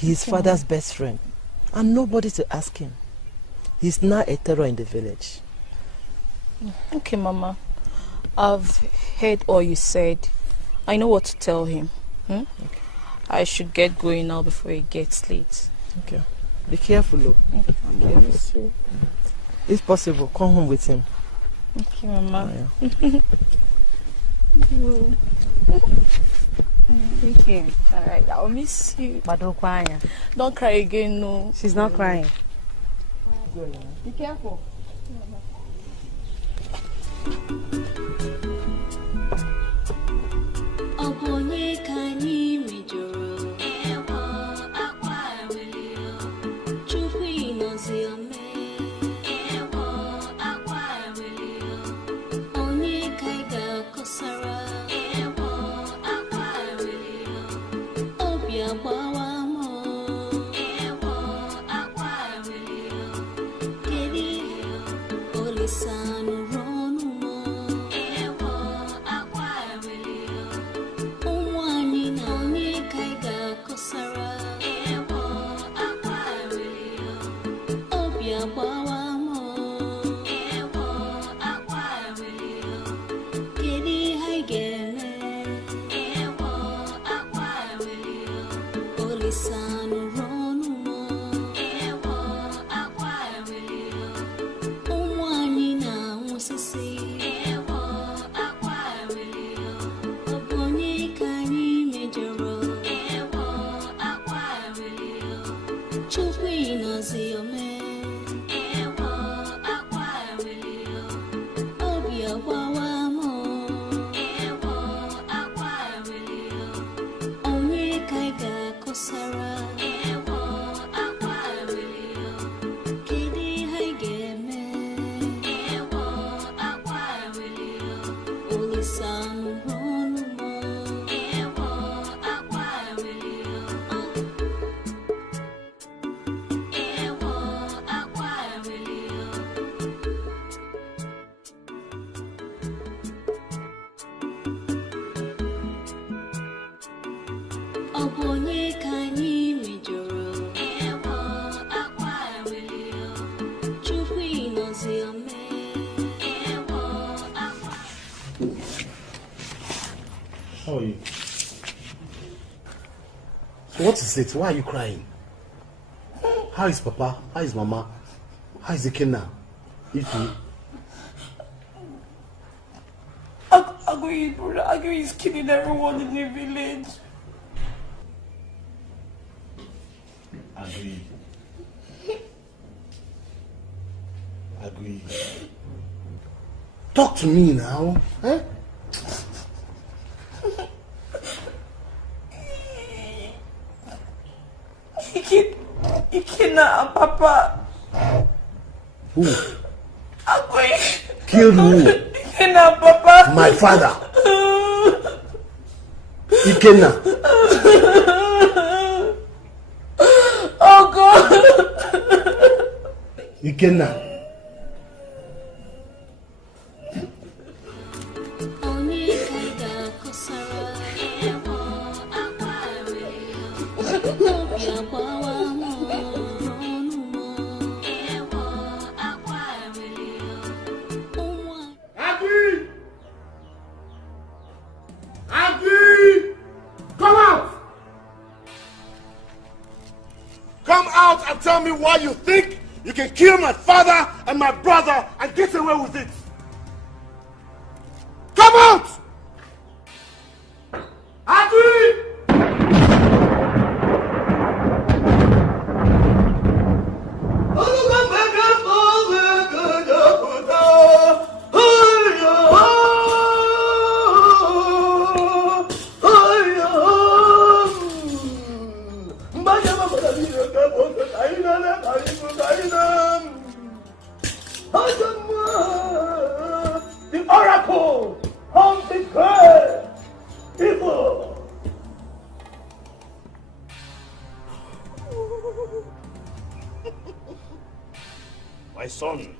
His father's best friend. And nobody to ask him. He's now a terror in the village. Okay, Mama. I've heard all you said. I know what to tell him. Okay. I should get going now before it gets late. Okay. Be careful, though. Okay, Mama. If possible, come home with him. Okay, Mama. Oh, yeah. Take care. Alright, I'll miss you. But don't cry. Don't cry again, no. She's not crying. Be careful. How are you? What is it? Why are you crying? How is Papa? How is Mama? How is the kid now? Ify? Agui is killing everyone in the village. Agui. Talk to me now. Eh? He kidnapped Papa. Who? Agui. Killed who? He kidnapped Papa. My father. Ikenna. Oh God. Ikenna. Tell me why you think you can kill my father and my brother and get away with it. Come out! Agui! The oracle of the great evil. My son,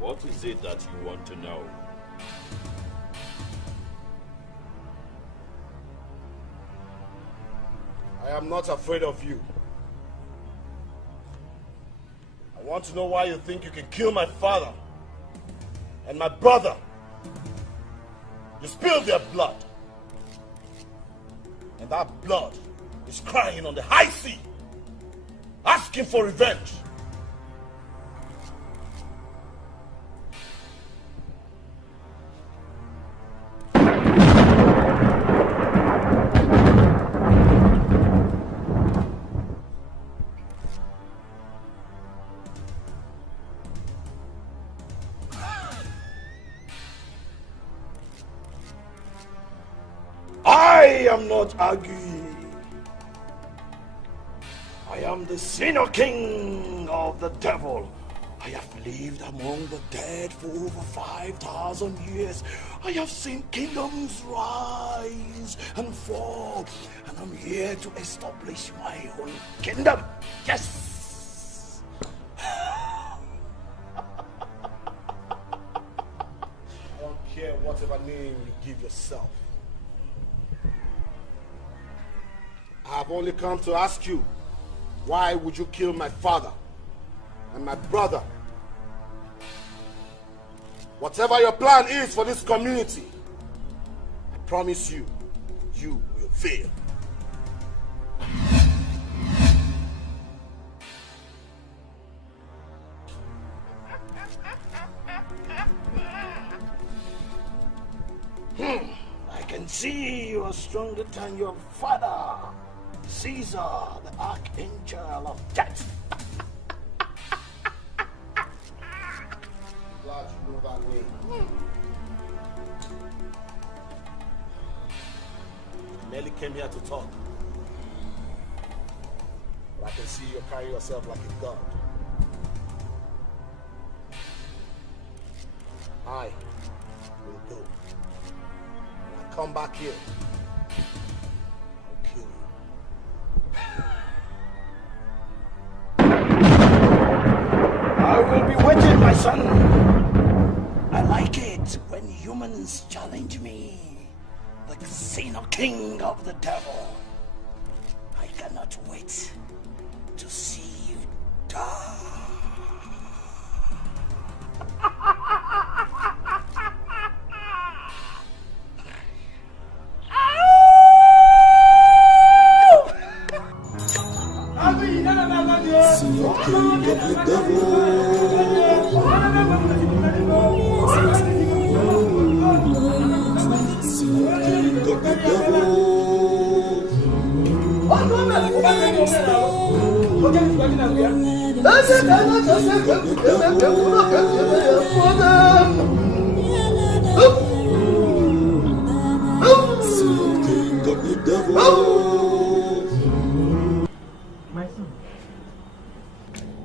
what is it that you want to know? I I am not afraid of you. I want to know why you think you can kill my father and my brother. You spilled their blood. And that blood is crying on the high sea, asking for revenge. I am not Agi. I am the sinner king of the devil. I have lived among the dead for over 5,000 years. I have seen kingdoms rise and fall, and I'm here to establish my own kingdom. Yes! I don't care whatever name you give yourself. I have only come to ask you, why would you kill my father and my brother? Whatever your plan is for this community, I promise you, you will fail. I can see you are stronger than your father, Caesar, the archangel of death. Glad you know that name. You merely came here to talk. But I can see you carry yourself like a god. I will go. When I come back here, I'll kill you. I will be waiting, my son. I like it when humans challenge me, the sinner king of the devil. I cannot wait to see you die.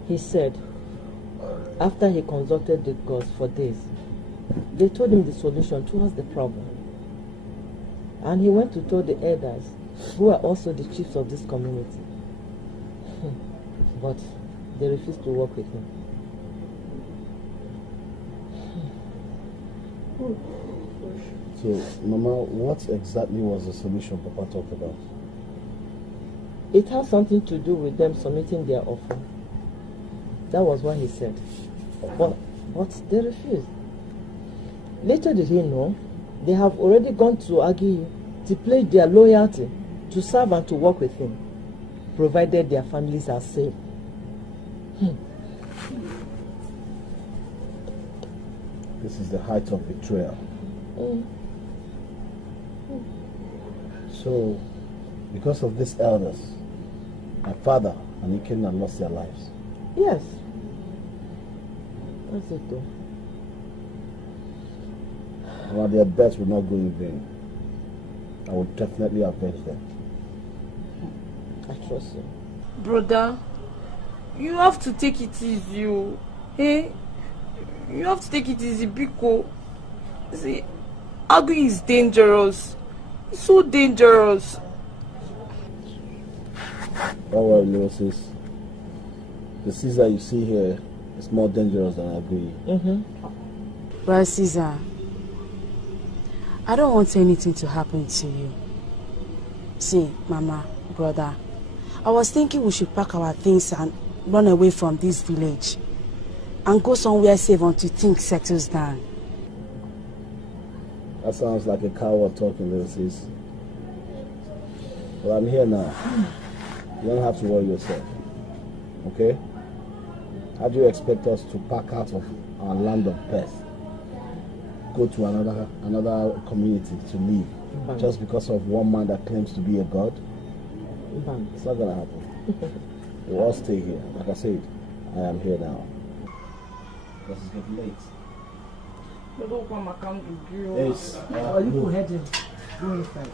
He said, after he consulted the gods for days, they told him the solution towards the problem. And he went to tell the elders, who are also the chiefs of this community. But they refused to work with him. So, Mama, what exactly was the solution Papa talked about? It has something to do with them submitting their offer. That was what he said. But they refused. Later did he know they have already gone to Agi to pledge their loyalty to serve and to work with him, provided their families are safe. This is the height of betrayal. So, because of these elders, my father and Ikenna lost their lives. Yes. That's it though. Well, their deaths will not go in vain. I will definitely avenge them. I trust you. Brother, you have to take it easy, oh. Hey, you have to take it easy, Biko. See, Agi is dangerous. It's so dangerous. Don't worry, little sis. The Caesar you see here is more dangerous than Agi. Well, Caesar, I don't want anything to happen to you. See, Mama, brother, I was thinking we should pack our things and run away from this village and go somewhere safe until things settles down. That sounds like a coward talking, little sis. But I'm here now. You don't have to worry yourself. Okay? How do you expect us to pack out of our land of Perth? Go to another community to live just because of one man that claims to be a god? It's not gonna happen. We'll all stay here. Like I said, I am here now. Because it's getting late. Yes. You go ahead and go inside.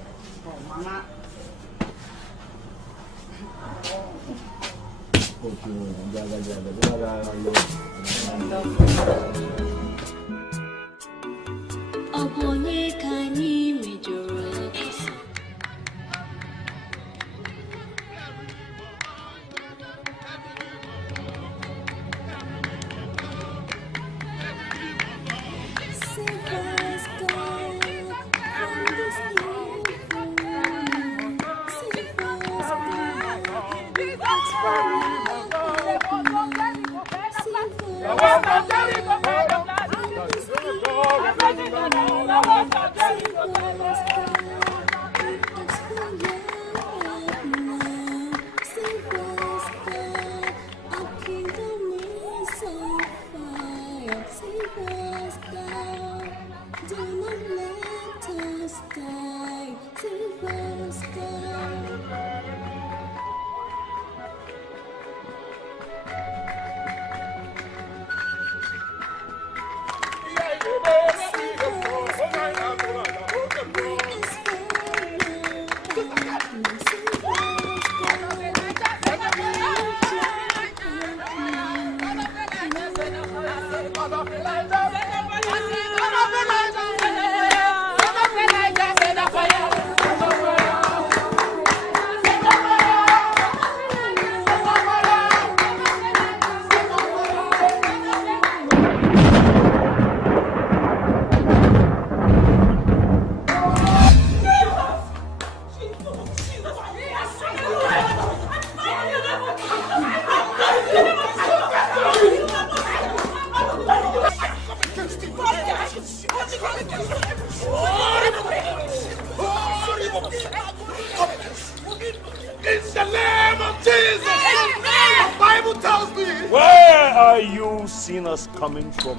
It's the name of Jesus! The Bible tells me! Where are you sinners coming from?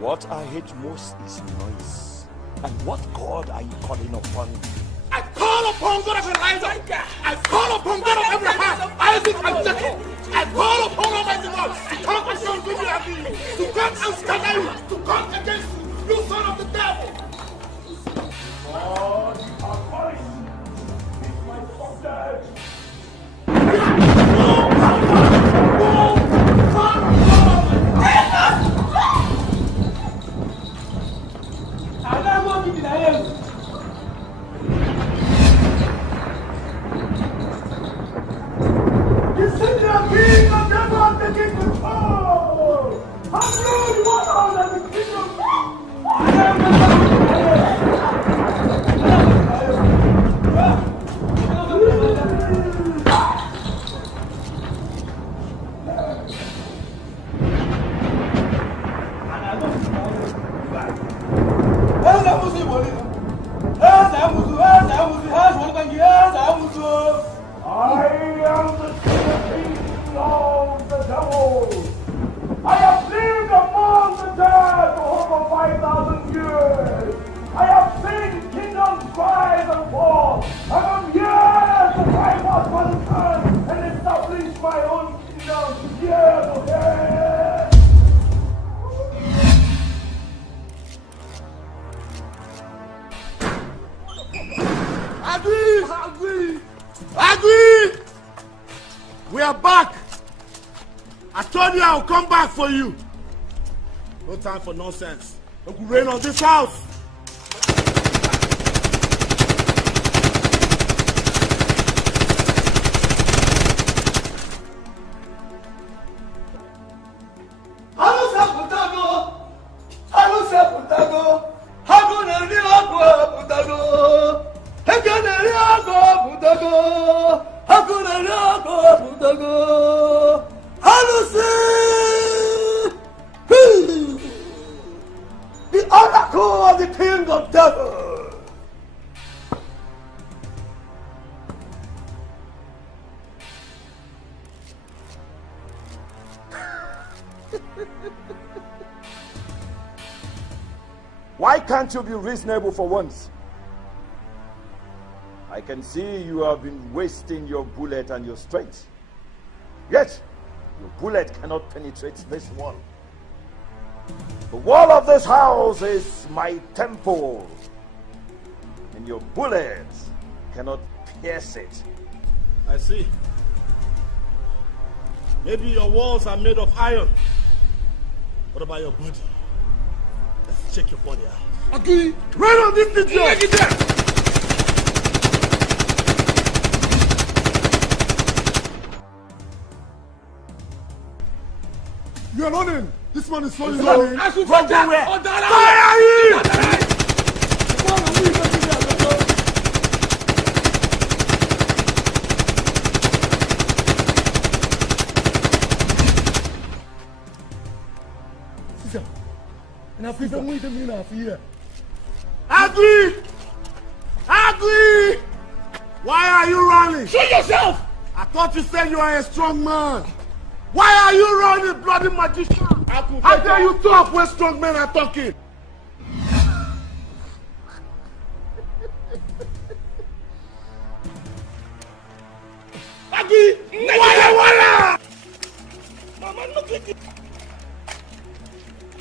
What I hate most is noise. And what God are you calling upon? I call upon God of Elijah. I call upon God of Abraham, Isaac, and Jacob. I call upon Almighty God to come against you, to come and scatter you, to come against you, you son of the devil. God, you are calling. It's my subject. We are back. I told you I'll come back for you. No time for nonsense. It will rain on this house. Hello, Butago, Hakuna Yako, Butago, Halusi, the oracle of the king of devil. Why can't you be reasonable for once? I can see you have been wasting your bullet and your strength. Yet, your bullet cannot penetrate this wall. The wall of this house is my temple, and your bullets cannot pierce it. I see. Maybe your walls are made of iron. What about your body? Let's check your body out. Okay, right on this video! Make it there! You are running! This man is running! I should run where? Fire him! Ugly! Ugly! Why are you running? Show yourself! I thought you said you are a strong man. Why are you running, bloody magician? How dare you talk when strong men are talking? Ugly! Wala! Mama, look at it!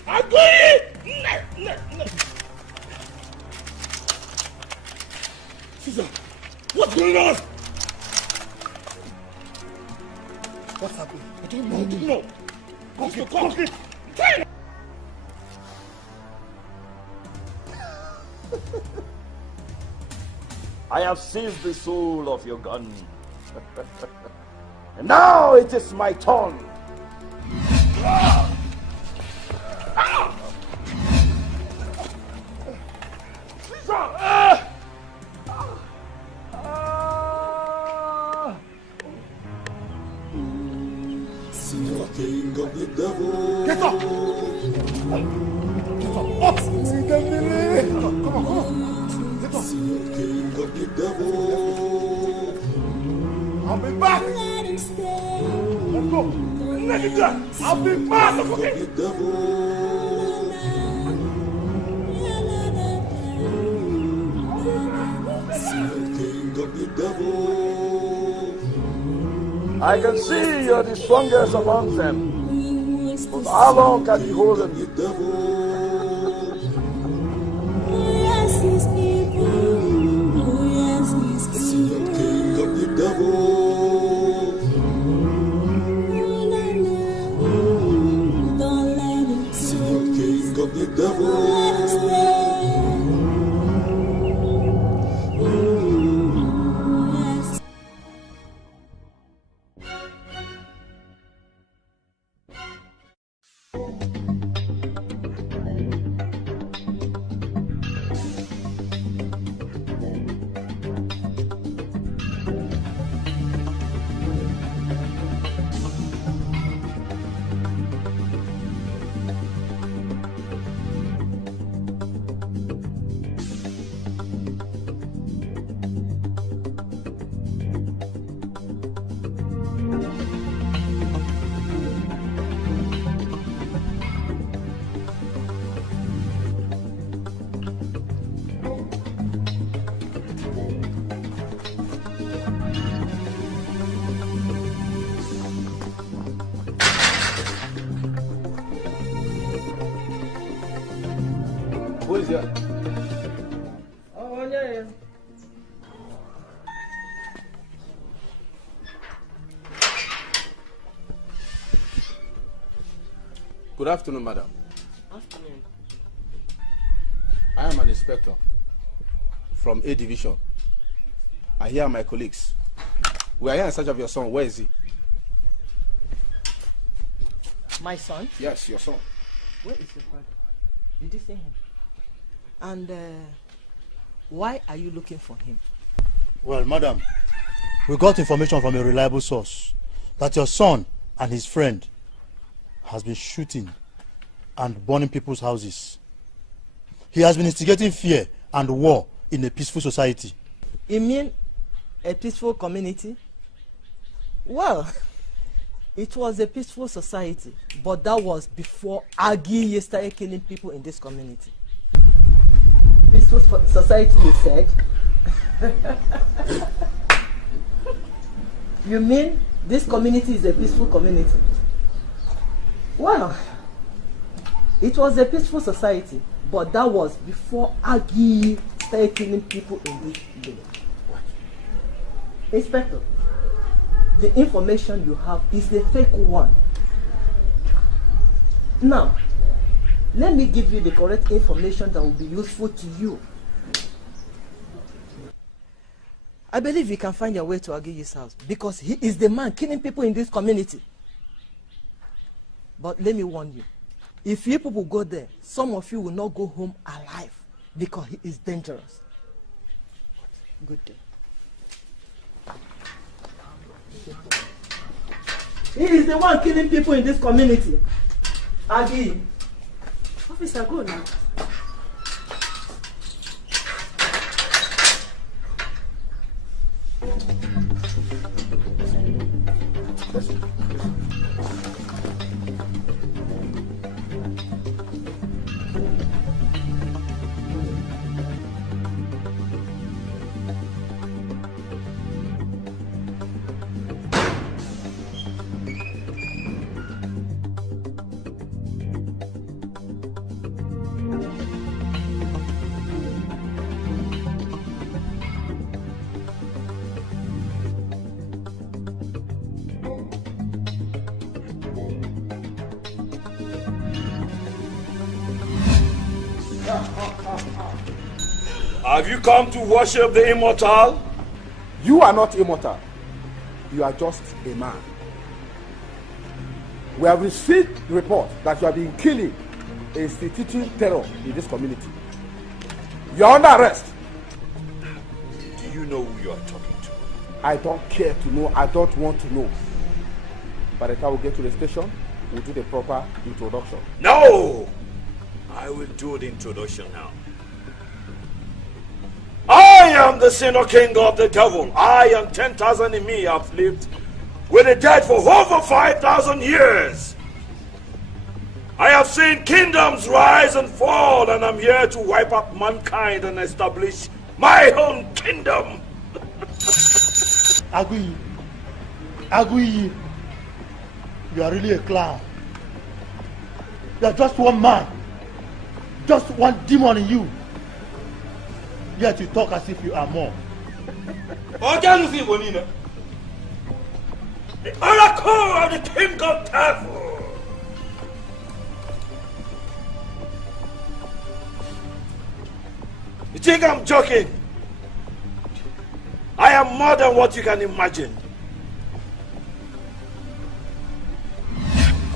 Ugly! No. Caesar, what's going on? What's happening? I don't know. Concrete. I have seized the soul of your gun. And now it is my turn. King of the devil. Get up! Up! Come on. Get up. King of the devil. I'll be back. Let's go. Let it go. I'll be back. Okay. The devil. King of the devil. I can see you're the strongest among them. But how long can you hold them? King of the devil. King of the devil. Who is here? Oh, yeah. Good afternoon, madam. Afternoon. I am an inspector from A Division. I hear my colleagues. We are here in search of your son. Where is he? My son? Yes, your son. Where is your father? Did you see him? And why are you looking for him? Well, madam, We got information from a reliable source that your son and his friend has been shooting and burning people's houses. He has been instigating fear and war in a peaceful society. You mean a peaceful community? Well, it was a peaceful society, but that was before Agi started killing people in this community. Peaceful society, you said? You mean this community is a peaceful community? Well, it was a peaceful society, but that was before Agi started killing people in this village. Inspector, the information you have is the fake one. Now, let me give you the correct information that will be useful to you. I believe you can find your way to Agiyi's house because he is the man killing people in this community. But let me warn you, if you people go there, some of you will not go home alive because he is dangerous. Good day. He is the one killing people in this community. Agi. Officer, go now. Have you come to worship the immortal? You are not immortal. You are just a man. We have received report that you have been killing and instituting terror in this community. You are under arrest. Do you know who you are talking to? I don't care to know. I don't want to know. By the time we get to the station, we'll do the proper introduction. No! I will do the introduction now. I am the Sinner King of the Devil. I and 10,000 in me have lived with the dead for over 5,000 years. I have seen kingdoms rise and fall, and I'm here to wipe out mankind and establish my own kingdom. Agui, you are really a clown. You are just one man, just one demon in you. Yet you talk as if you are more. The oracle of the King of Devil. You think I'm joking? I am more than what you can imagine.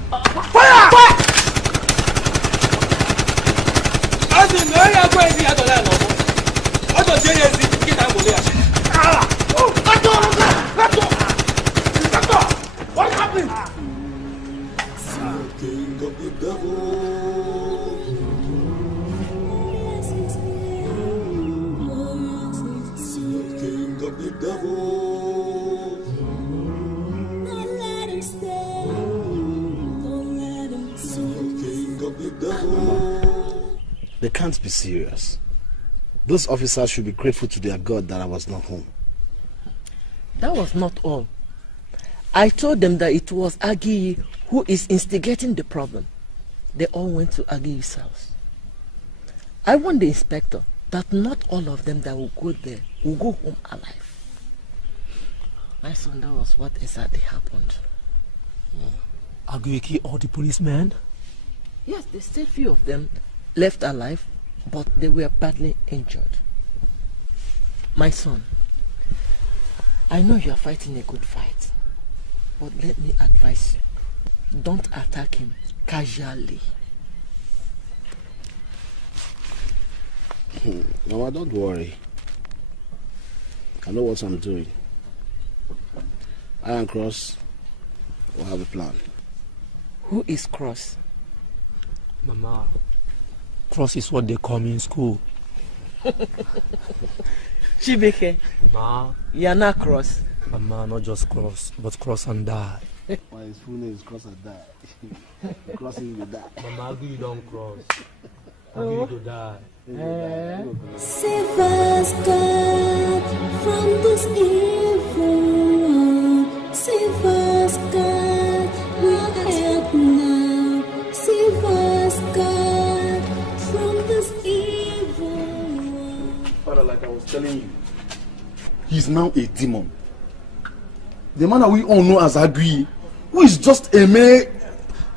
Fire! What happened? King of the Devil. King of the Devil. Don't let him stay. Don't let him stay. King of the Devil. They can't be serious. Those officers should be grateful to their God that I was not home. That was not all. I told them that it was Agi who is instigating the problem. They all went to Agi's house. I warned the inspector that not all of them that will go there will go home alive. My son, that was what exactly happened. Agi killed all the policemen? Yes, they said few of them left alive, but they were badly injured. My son, I know you are fighting a good fight, but let me advise you, don't attack him casually. Mama, don't worry. I know what I'm doing. I and Cross will have a plan. Who is Cross? Mama, Cross is what they call me in school. Chibeke, Ma, you are not Cross. Mama, not just Cross, but Cross and Die. Why his full name is Cross and Die. Crossing the die. Mama, you don't cross. You go die. Save us, God, from this evil world. Save us, God, we are help now. Save us, God, from this evil world. Father, like I was telling you, he's now a demon. The man that we all know as Agui, who is just a mere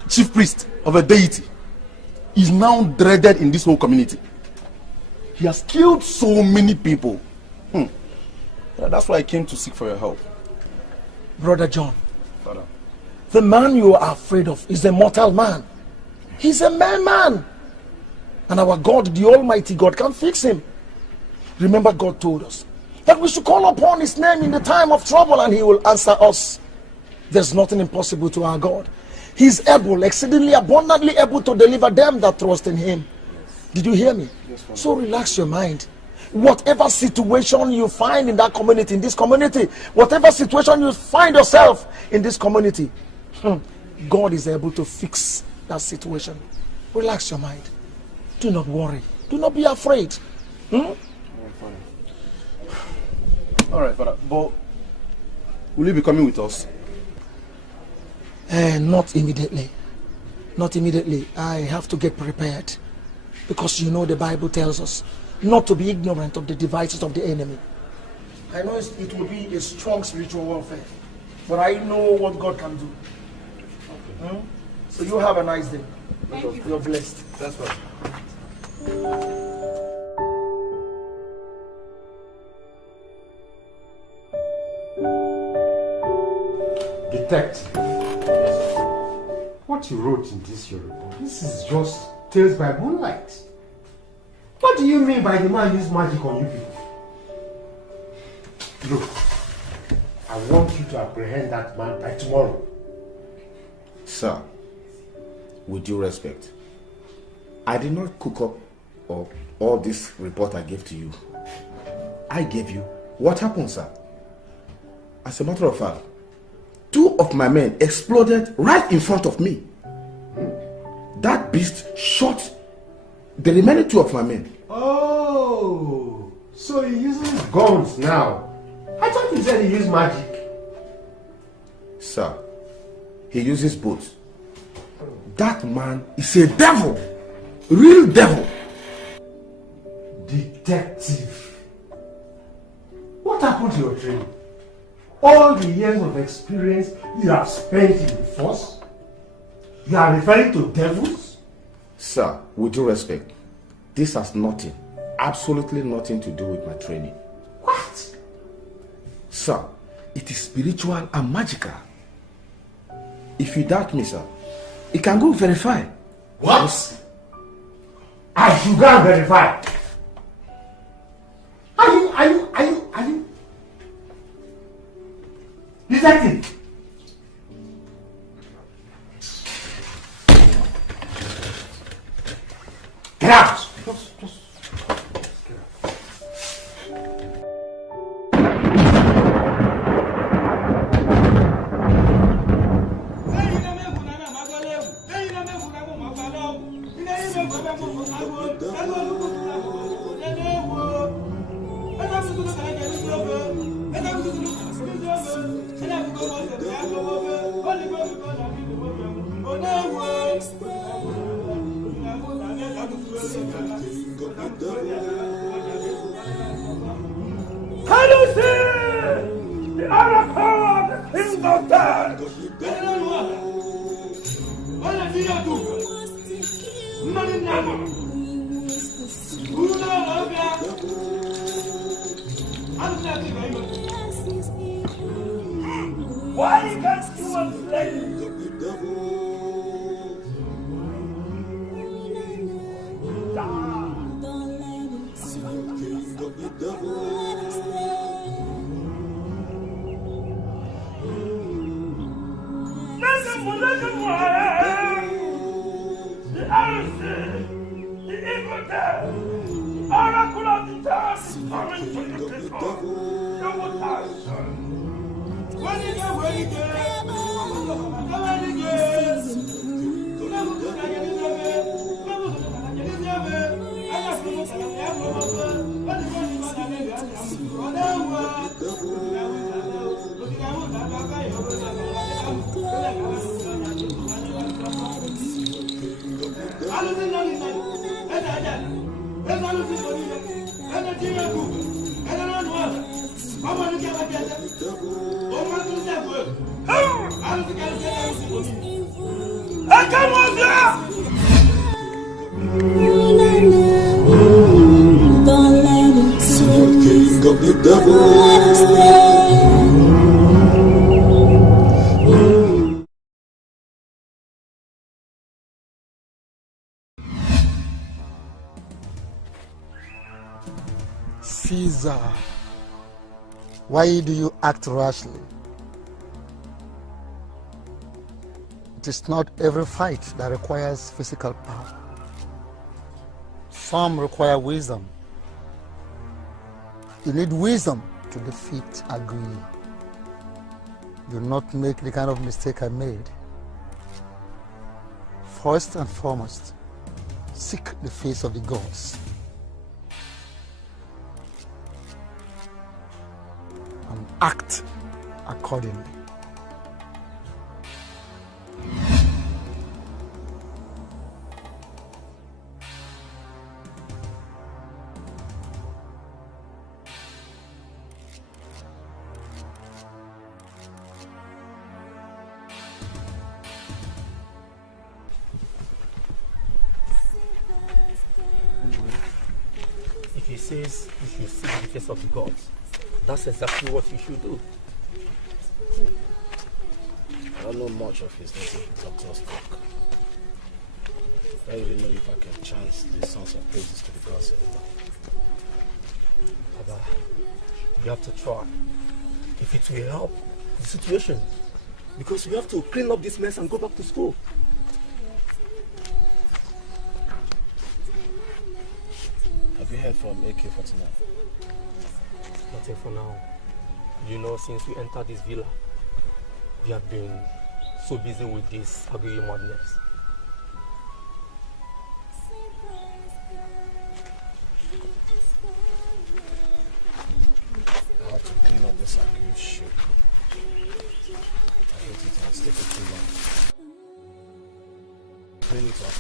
chief priest of a deity, is now dreaded in this whole community. He has killed so many people. Yeah, that's why I came to seek for your help. Brother John, Father. the man you are afraid of is a mortal man. He's a mere man. And our God, the Almighty God, can fix him. Remember, God told us that we should call upon his name in the time of trouble and he will answer us. There's nothing impossible to our God. He's able, exceedingly abundantly able to deliver them that trust in him. Did you hear me? Yes, so relax your mind. Whatever situation you find in that community, in this community, whatever situation you find yourself in this community, God is able to fix that situation. Relax your mind. Do not worry. Do not be afraid. Alright, Father. But will you be coming with us? Not immediately. Not immediately. I have to get prepared. Because you know the Bible tells us not to be ignorant of the devices of the enemy. I know it will be a strong spiritual warfare. But I know what God can do. Okay. So you have a nice day. Thank you. You're blessed. That's right. Detective, what you wrote in this your report, this is just tales by moonlight. What do you mean by the man used magic on you people? Look, I want you to apprehend that man by tomorrow. Sir, with due respect, I did not cook up all this report I gave to you. I gave you what happened, sir. As a matter of fact, 2 of my men exploded right in front of me. That beast shot the remaining 2 of my men. Oh, so he uses guns now. I thought you said he used magic. Sir, he uses both. That man is a devil. Real devil. Detective. What happened to your training? All the years of experience you have spent in the force? You are referring to devils? Sir, with due respect, this has nothing, absolutely nothing to do with my training. What? Sir, it is spiritual and magical. If you doubt me, sir, you can go verify. What? I should go and verify. Are you? Detective! Get out! Just get out. Can you see the oracle of the king of death? Why can't you explain? Oracle of the Church is coming to you people. You will die, son. When you get King of the devil. Caesar, why do you act rashly? It is not every fight that requires physical power. Some require wisdom. You need wisdom to defeat Agui. Do not make the kind of mistake I made. First and foremost, seek the face of the gods. And act accordingly. If he says you should seek the face of the gods, that's exactly what you should do. I don't know much of his native doctor's talk. I don't even know if I can chant the songs of praises to the gods anymore. Baba, you have to try. If it will help the situation. Because we have to clean up this mess and go back to school. Have you heard from AK-49? Nothing for now. You know, since we entered this villa, we have been so busy with this Agui madness. I have to clean up this Agui shit. I hate it and it's taking too long. Clean it up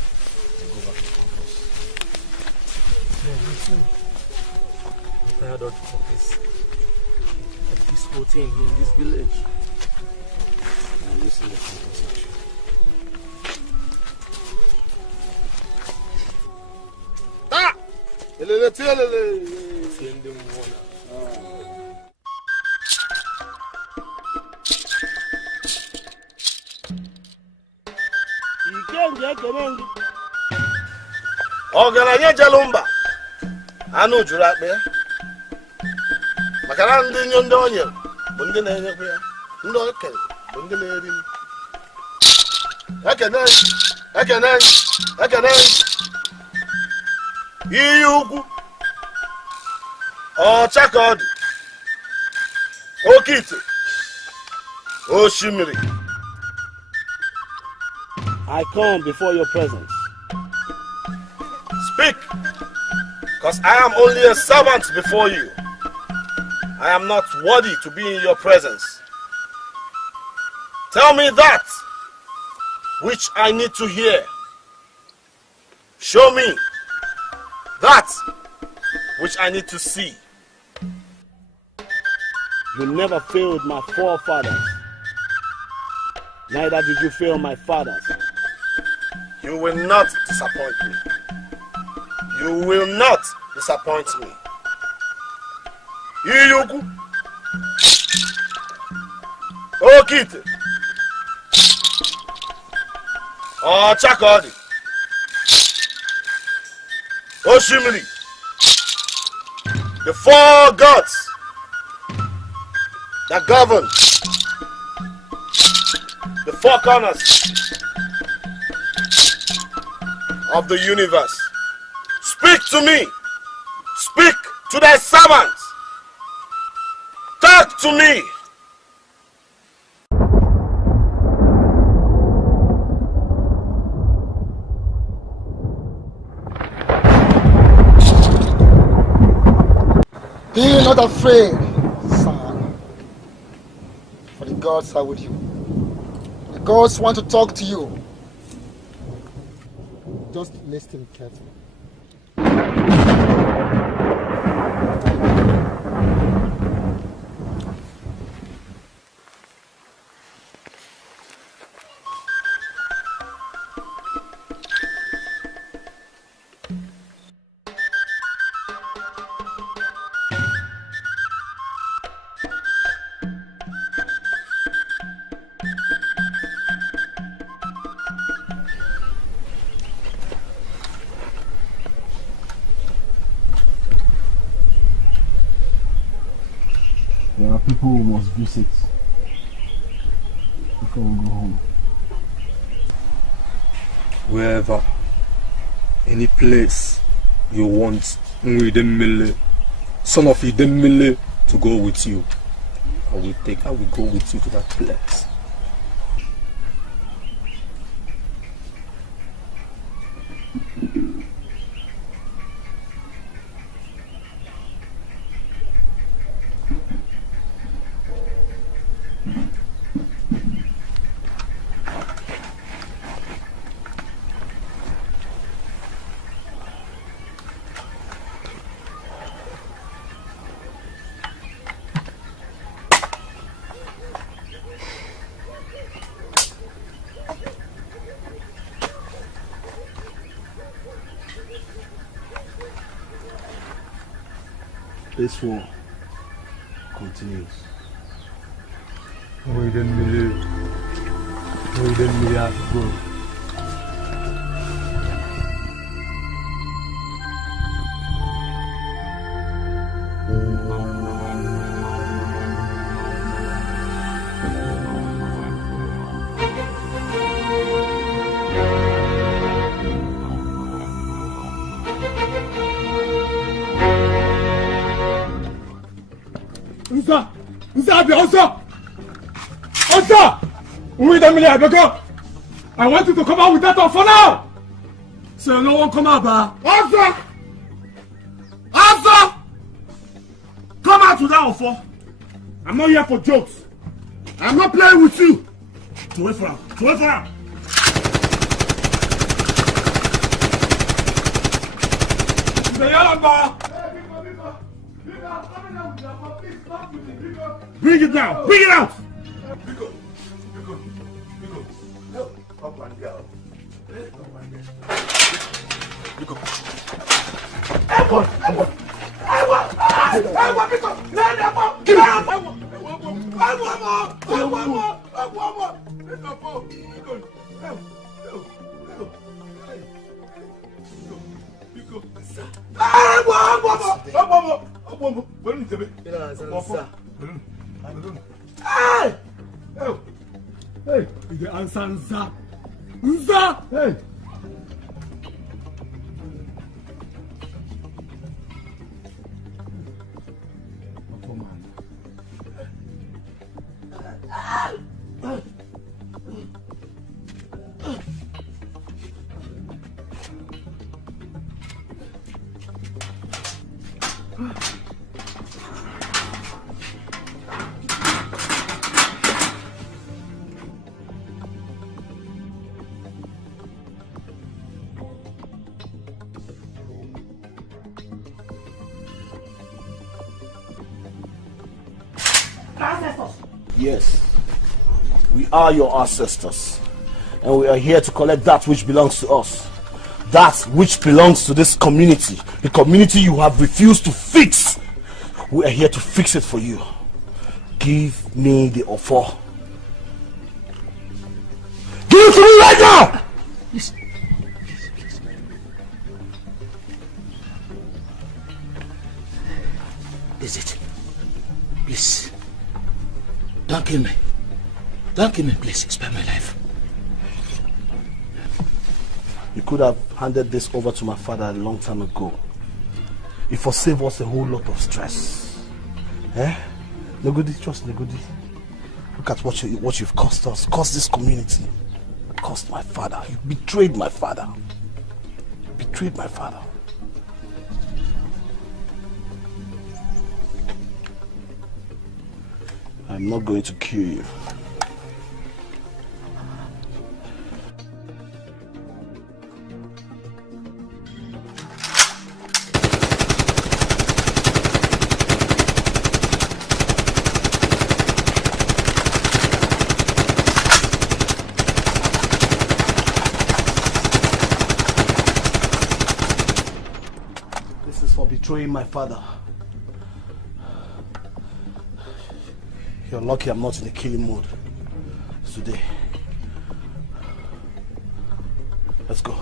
and go back to campus. Yeah, me too. I'm tired of this whole thing here in this village. I'm missing the campus section. Ah! Ọgaranya Jalumba anụ juru akpa ya maka na ndị nyo ndị onye bụ ndị na-enyekwa ya ndị okenye bụ ndị na-eri m ekene iyi ukwu ọcha ka ọ dị oke ite osimiri. I come before your presence. Speak, because I am only a servant before you. I am not worthy to be in your presence. Tell me that which I need to hear. Show me that which I need to see. You never failed my forefathers. Neither did you fail my fathers. You will not disappoint me. You will not disappoint me. Iyuku. Okite. Chakodi. Oshimiri. The four gods that govern the four corners of the universe. Speak to me. Speak to thy servants. Talk to me. Be not afraid, son. For the gods are with you. The gods want to talk to you. Just listen carefully. There are people who must visit before we go home. Wherever, any place you want Idemile, son of Idemile, to go with you, I will go with you to that place. This war continues. We didn't have to go. I want you to come out with that for now. So no one come out, Answer! Come out with that offer. I'm not here for jokes. I'm not playing with you. To wait for him. Bring it down. Bring it out. Up and down. Hey, the answer Nza. Hey. Yes, we are your ancestors, and we are here to collect that which belongs to us. That which belongs to this community, the community you have refused to fix. We are here to fix it for you. Give me the offer. Give it to me right now! Please. Is it? Please. Don't kill me. Don't kill me, please. Spare my life. You could have handed this over to my father a long time ago. It would save us a whole lot of stress. Eh? Negudi, just Negudi. Look at what you've cost us, cost this community, cost my father. You betrayed my father. You betrayed my father. I'm not going to kill you. This is for betraying my father. You're lucky I'm not in a killing mode today. Let's go.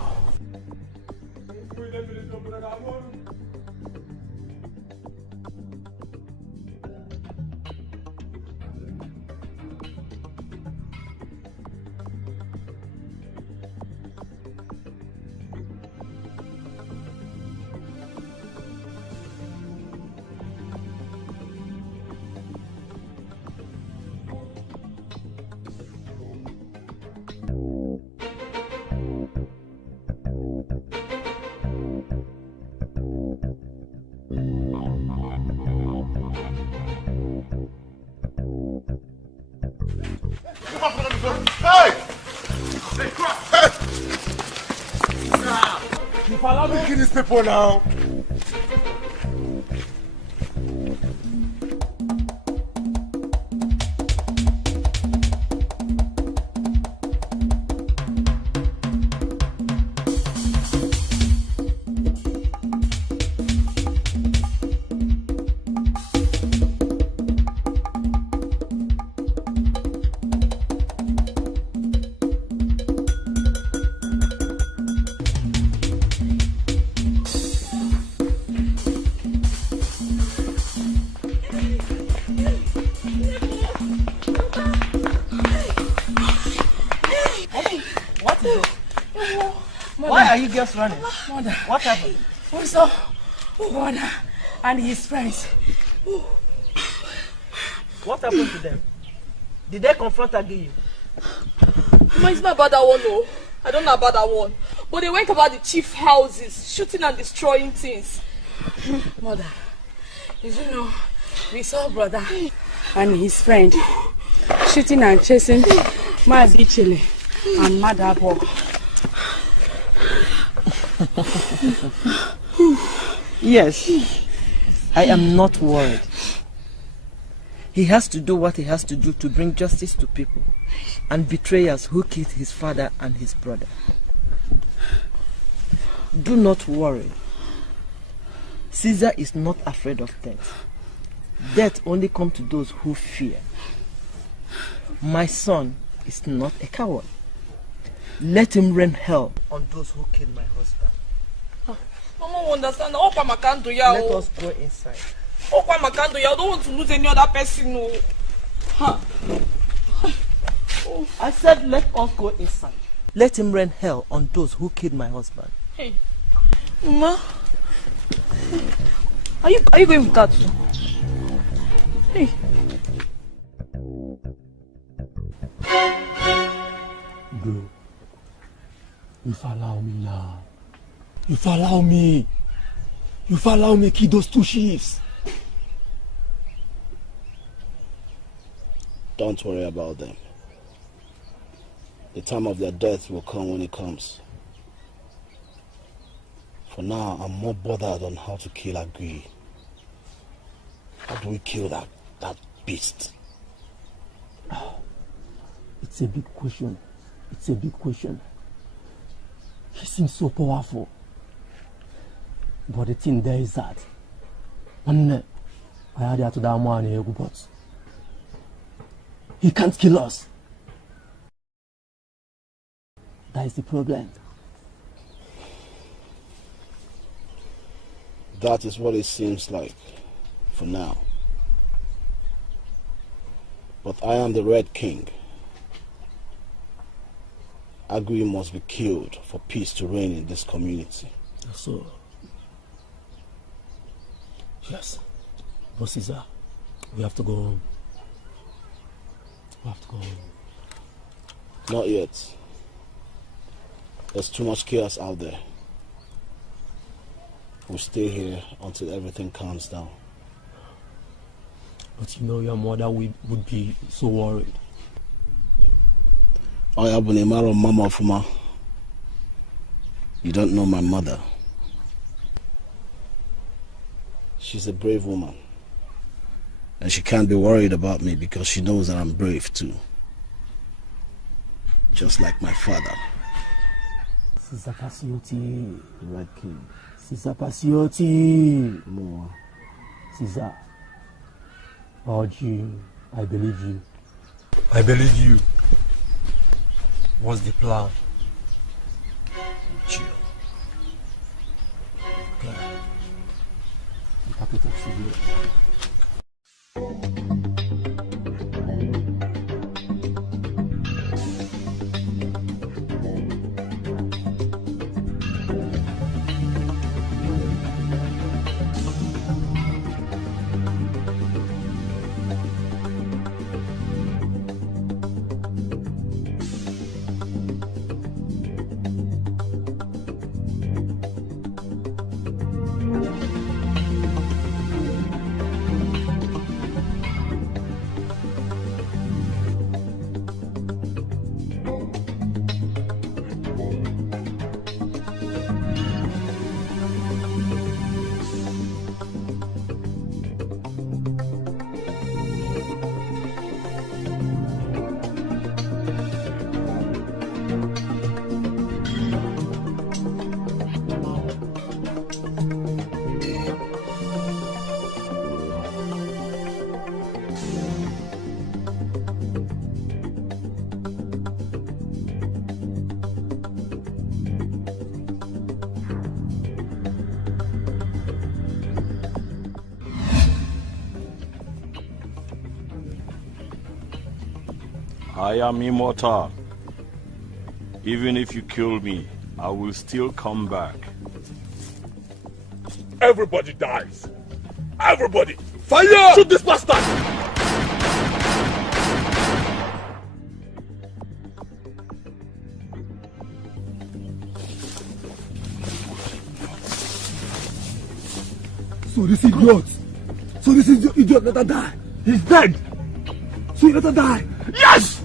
If allow me to kill these people now. Girls running. Mother. What happened? We saw Brother and his friends. What happened to them? Did they confront again? It's not about that one, no. I don't know about that one. But they went about the chief houses, shooting and destroying things. Mother, you know, we saw Brother and his friend shooting and chasing Mazi Chile and Madabo. Yes, I am not worried. He has to do what he has to do to bring justice to people and betrayers who killed his father and his brother. Do not worry. Caesar is not afraid of death. Death only comes to those who fear. My son is not a coward. Let him rain hell on those who killed my husband. I don't understand. Let us go inside. I don't want to lose any other person. No. Huh. I said let us go inside. Let him rain hell on those who killed my husband. Hey, Mama, are you going with that? Hey. Bro, if allow me now. If allow me kill those two chiefs. Don't worry about them. The time of their death will come when it comes. For now, I'm more bothered on how to kill Agui. How do we kill that beast? It's a big question. It's a big question. He seems so powerful. But the thing there is that I had to that man, but he can't kill us. That is the problem. That is what it seems like for now. But I am the Red King, Agui must be killed for peace to reign in this community. So, yes, but Caesar, we have to go home. We have to go home. Not yet. There's too much chaos out there. We'll stay here until everything calms down. But you know your mother would be so worried. Oh, yeah, but Mama Fuma. You don't know my mother. She's a brave woman. And she can't be worried about me because she knows that I'm brave too. Just like my father. Caesar Passioti. Right, King. Caesar Passioti. More. Caesar. Orji, I believe you. I believe you. What's the plan? Chill. Okay. I'm happy to see you. I am immortal. Even if you kill me, I will still come back. Everybody dies. Everybody! Fire! Shoot this bastard! So this idiot. So this is the idiot let her die. He's dead. So he let her die. Yes!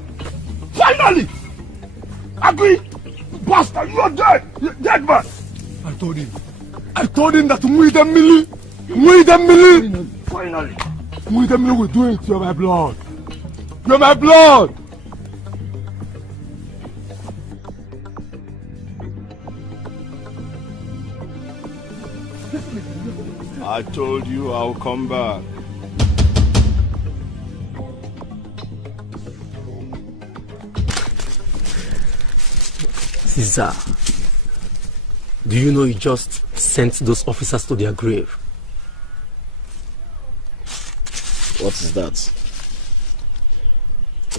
Finally! Agree! Bastard, you are dead! You're dead, man! I told him that we the milli. Finally! We the milli will do it. You're my blood. You're my blood! I told you I'll come back. Caesar, do you know you just sent those officers to their grave? What is that?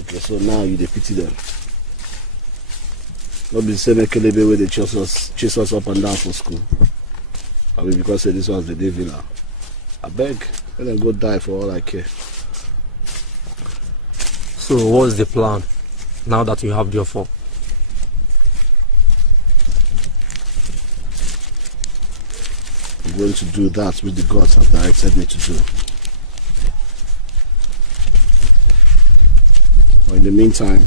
Okay, so now you pity them. Not be the same Ekelebe where they chase us up and down for school. I mean, because this was the day villa. I beg, let them go die for all I care. So what's the plan now that you have the offer? I'm going to do that which the gods have directed me to do. But in the meantime,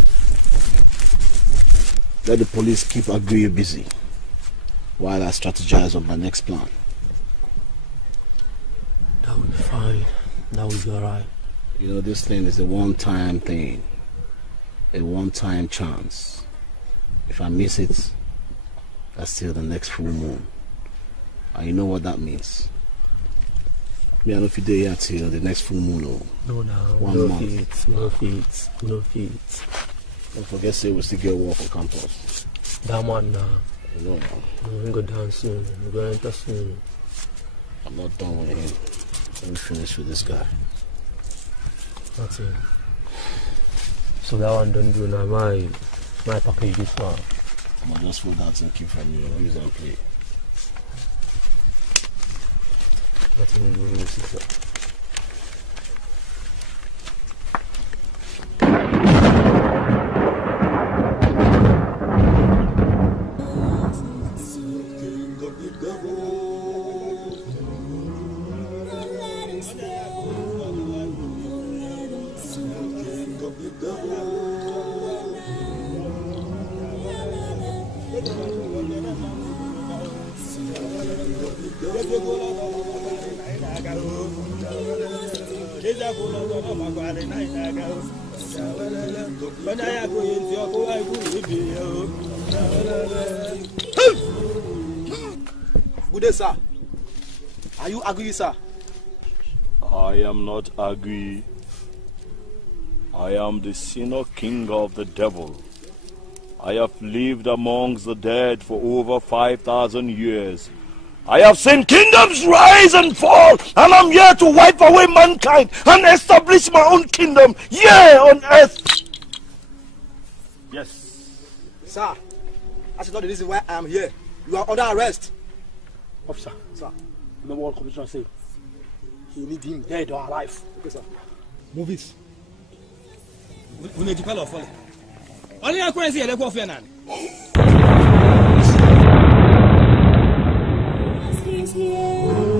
let the police keep Agui busy while I strategize on my next plan. That will be fine. That will be alright. You know, this thing is a one-time thing. A one-time chance. If I miss it, that's still the next full moon. And you know what that means. Me, I don't feel here till the next full moon. No, no, 1 month. No feet. Don't forget, say we still get work on campus. That man now. You know, we're going to go down soon. We're going to enter soon. I'm not done with him. Let me finish with this guy. That's it. So that one don't do now. My package this one. I'll just fold that and keep from you. Use and play. Nothing really sir. Good day, sir. Are you angry, sir? I am not angry. I am the senior king of the devil. I have lived amongst the dead for over 5,000 years. I have seen kingdoms rise and fall, and I'm here to wipe away mankind and establish my own kingdom here on earth. Yes. Sir, that's not the reason why I am here. You are under arrest. Officer, sir, remember what Commissioner said? He need him dead or alive. Okay, sir. Movies. We need to call off. Only I can see a level of your nan.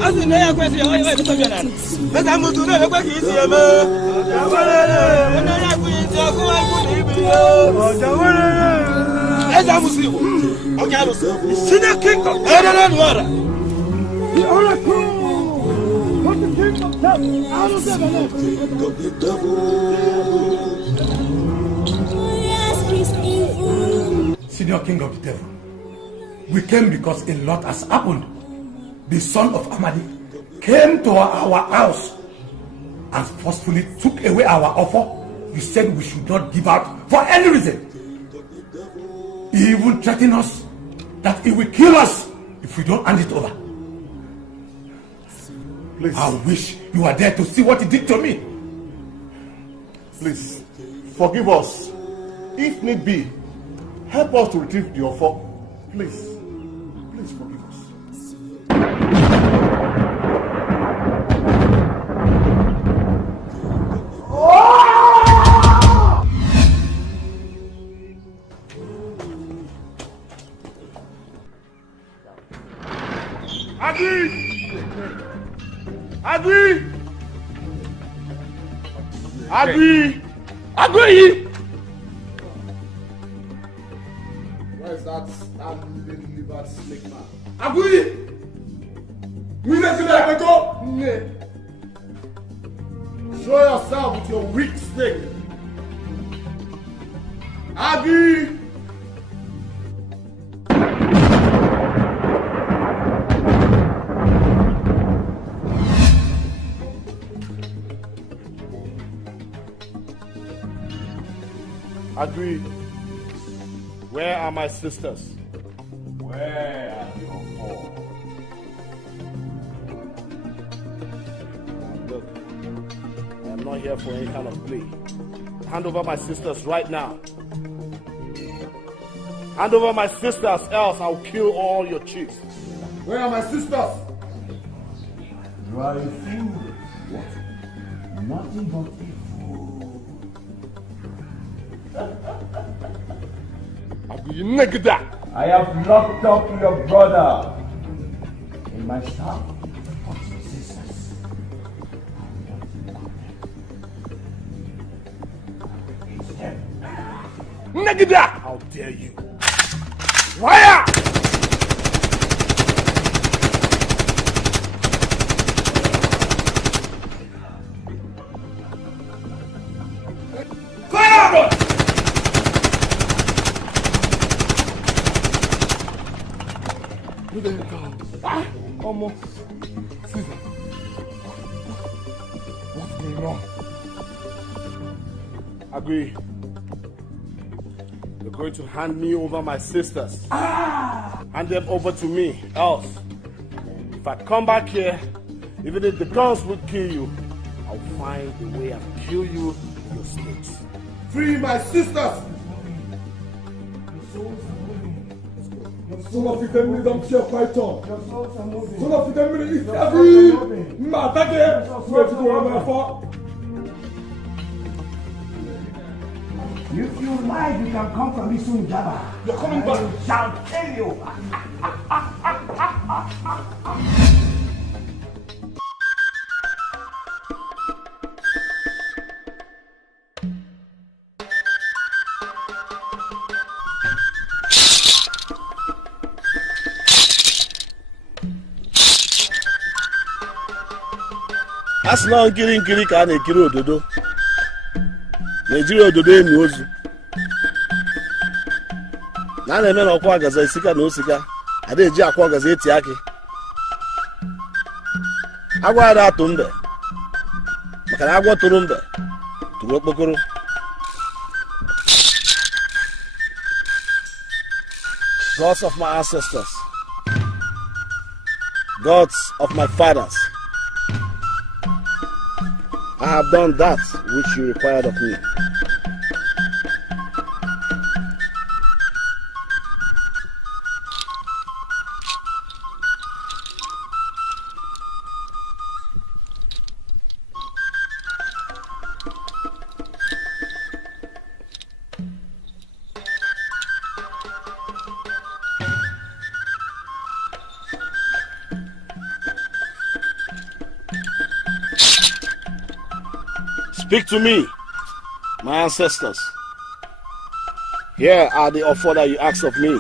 As we know, I can see a level of your nan. But I'm going to know what he's here. As I'm Muslim, okay, I was the senior king of the the oracle, what the king of death, out of the devil. Senior king of the devil, we came because a lot has happened. The son of Amadi came to our house and forcefully took away our offer. You said we should not give out for any reason. He even threatened us that he will kill us if we don't hand it over. Please. I wish you were there to see what he did to me. Please, forgive us. If need be, help us to retrieve the offer. Please, please forgive us. Agree! Where is that livered snake man? Agree! We let you go! Show yourself with your weak snake. Agree! Agree. Where are my sisters? Where are your four? Look, I am not here for any kind of play. Hand over my sisters right now. Hand over my sisters, else I'll kill all your chiefs. Where are my sisters? You are a fool. What? Nothing but a fool. I have locked up your brother in my cell. Negida! How dare you? Fire! Fire! Who the hell? Ah! Almost. Caesar. What's going on? Agree. You're going to hand me over my sisters. Ah! Hand them over to me. Else, if I come back here, even if the guns would kill you, I'll find a way and kill you with your snakes. Free my sisters! The souls are moving. Son of Ezeani, don't fear Python. Son of Ezeani, it's heavy. M'attaquer. If you like, you can come from me soon, Jabba. You're coming back. I shall tell you. As long nkiri ka a na-ekiri ododo. Nigeria ododo enu ozu. Na na-eme na ọkwa agaza isika na osika. Ada eji akwa agaza eti aki. Agwa ada atụ mbe. Maka na agwọ tụrụ mbe. Tụrụ okpokoro. Gods of my ancestors. Gods of my fathers. I have done that which you required of me. Speak to me, my ancestors. Here are the offer that you asked of me.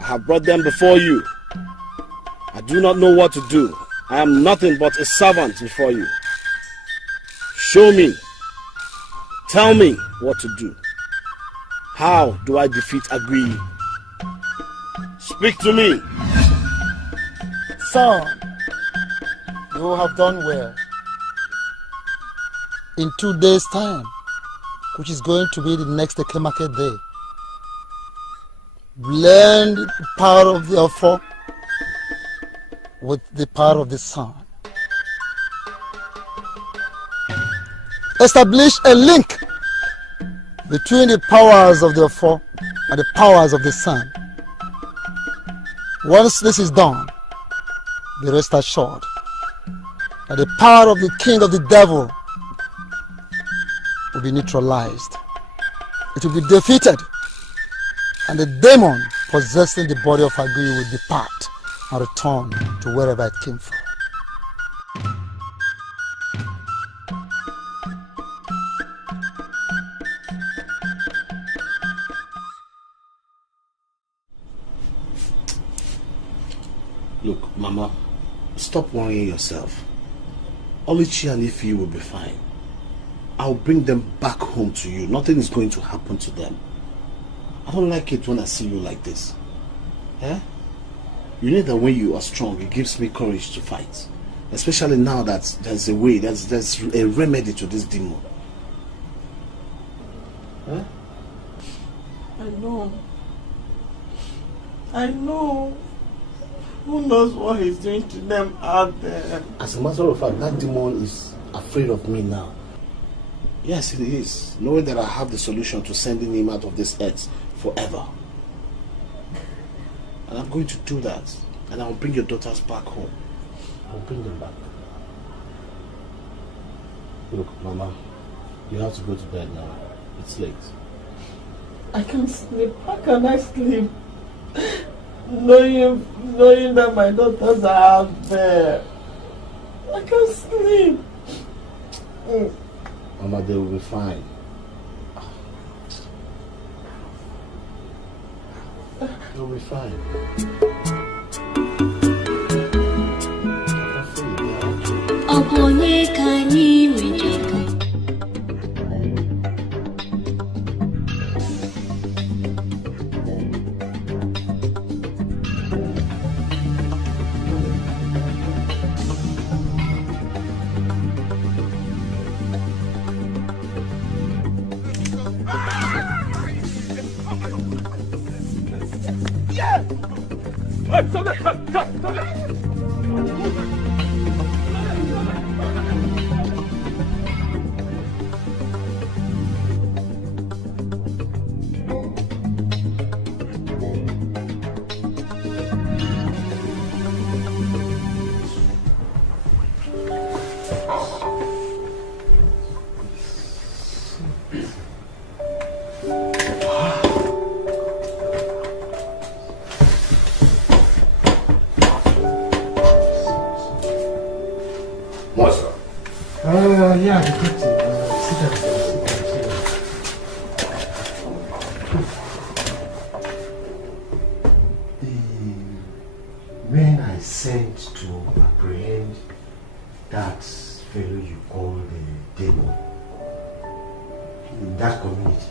I have brought them before you. I do not know what to do. I am nothing but a servant before you. Show me. Tell me what to do. How do I defeat Agui? Speak to me. Son, you have done well. In 2 days' time, which is going to be the next Eke Market Day, blend the power of the offer with the power of the sun. Establish a link between the powers of the offer and the powers of the sun. Once this is done, be rest assured that the power of the king of the devil will be neutralized. It will be defeated, and the demon possessing the body of Agui will depart and return to wherever it came from. Look, Mama, stop worrying yourself. Oluchi and Ifi will be fine. I'll bring them back home to you. Nothing is going to happen to them. I don't like it when I see you like this. Eh? You know that when you are strong, it gives me courage to fight. Especially now that there's a way, there's a remedy to this demon. Eh? I know. Who knows what he's doing to them out there? As a matter of fact, that demon is afraid of me now. Yes, it is. Knowing that I have the solution to sending him out of this earth forever. And I'm going to do that. And I'll bring your daughters back home. I'll bring them back. Look, Mama, you have to go to bed now. It's late. I can't sleep. How can I sleep? Knowing that my daughters are out there. I can't sleep. Mama, they will be fine. They'll be fine. What's up? Yeah, sit down. The men I sent to apprehend that fellow you call the demon in that community,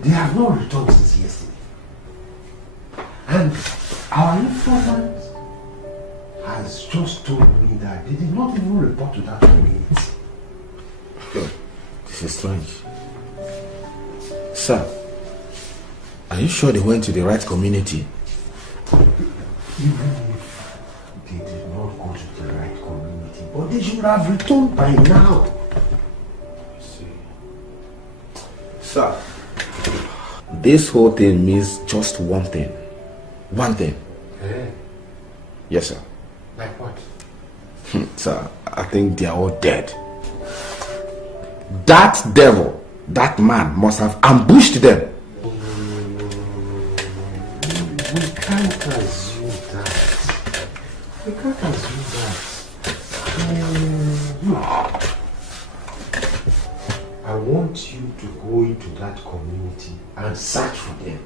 they have not returned since yesterday. And our informant has just told me that they did not even report to that community. This is strange. Sir, are you sure they went to the right community? Even if they did not go to the right community, but they should have returned by now. See. Sir, this whole thing means just one thing. One thing. Yes, sir. Like what? Sir, I think they are all dead. That devil, that man must have ambushed them. We can't assume that. We can't assume that. Look, I want you to go into that community and search for them.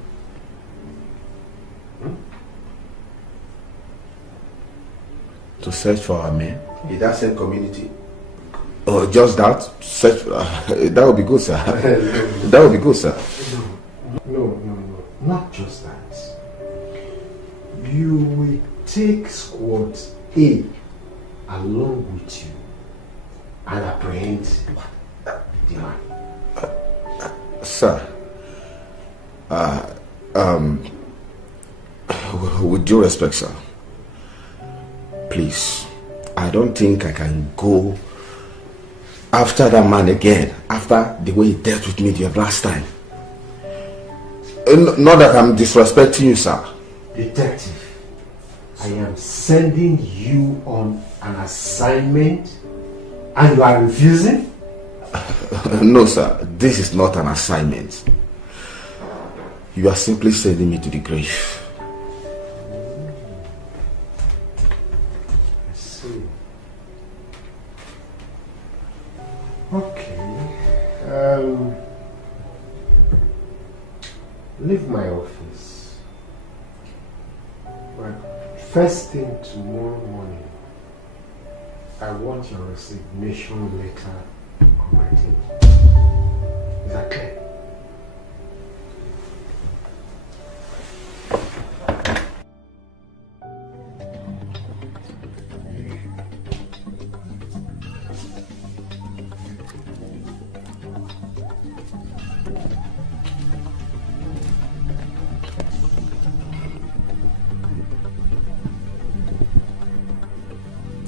To search for our men in that same community? Oh, just that? Search, that would be good, sir. That would be good, sir. No. Not just that. You will take squad A along with you and apprehend the man. Sir, with due respect, sir, please, I don't think I can go after that man again, after the way he dealt with me the last time. Not that I'm disrespecting you, sir. Detective, I am sending you on an assignment and you are refusing? No, sir, this is not an assignment. You are simply sending me to the grave. I see. Okay. Leave my office. But first thing tomorrow morning, I want your resignation letter on my table. Is that clear?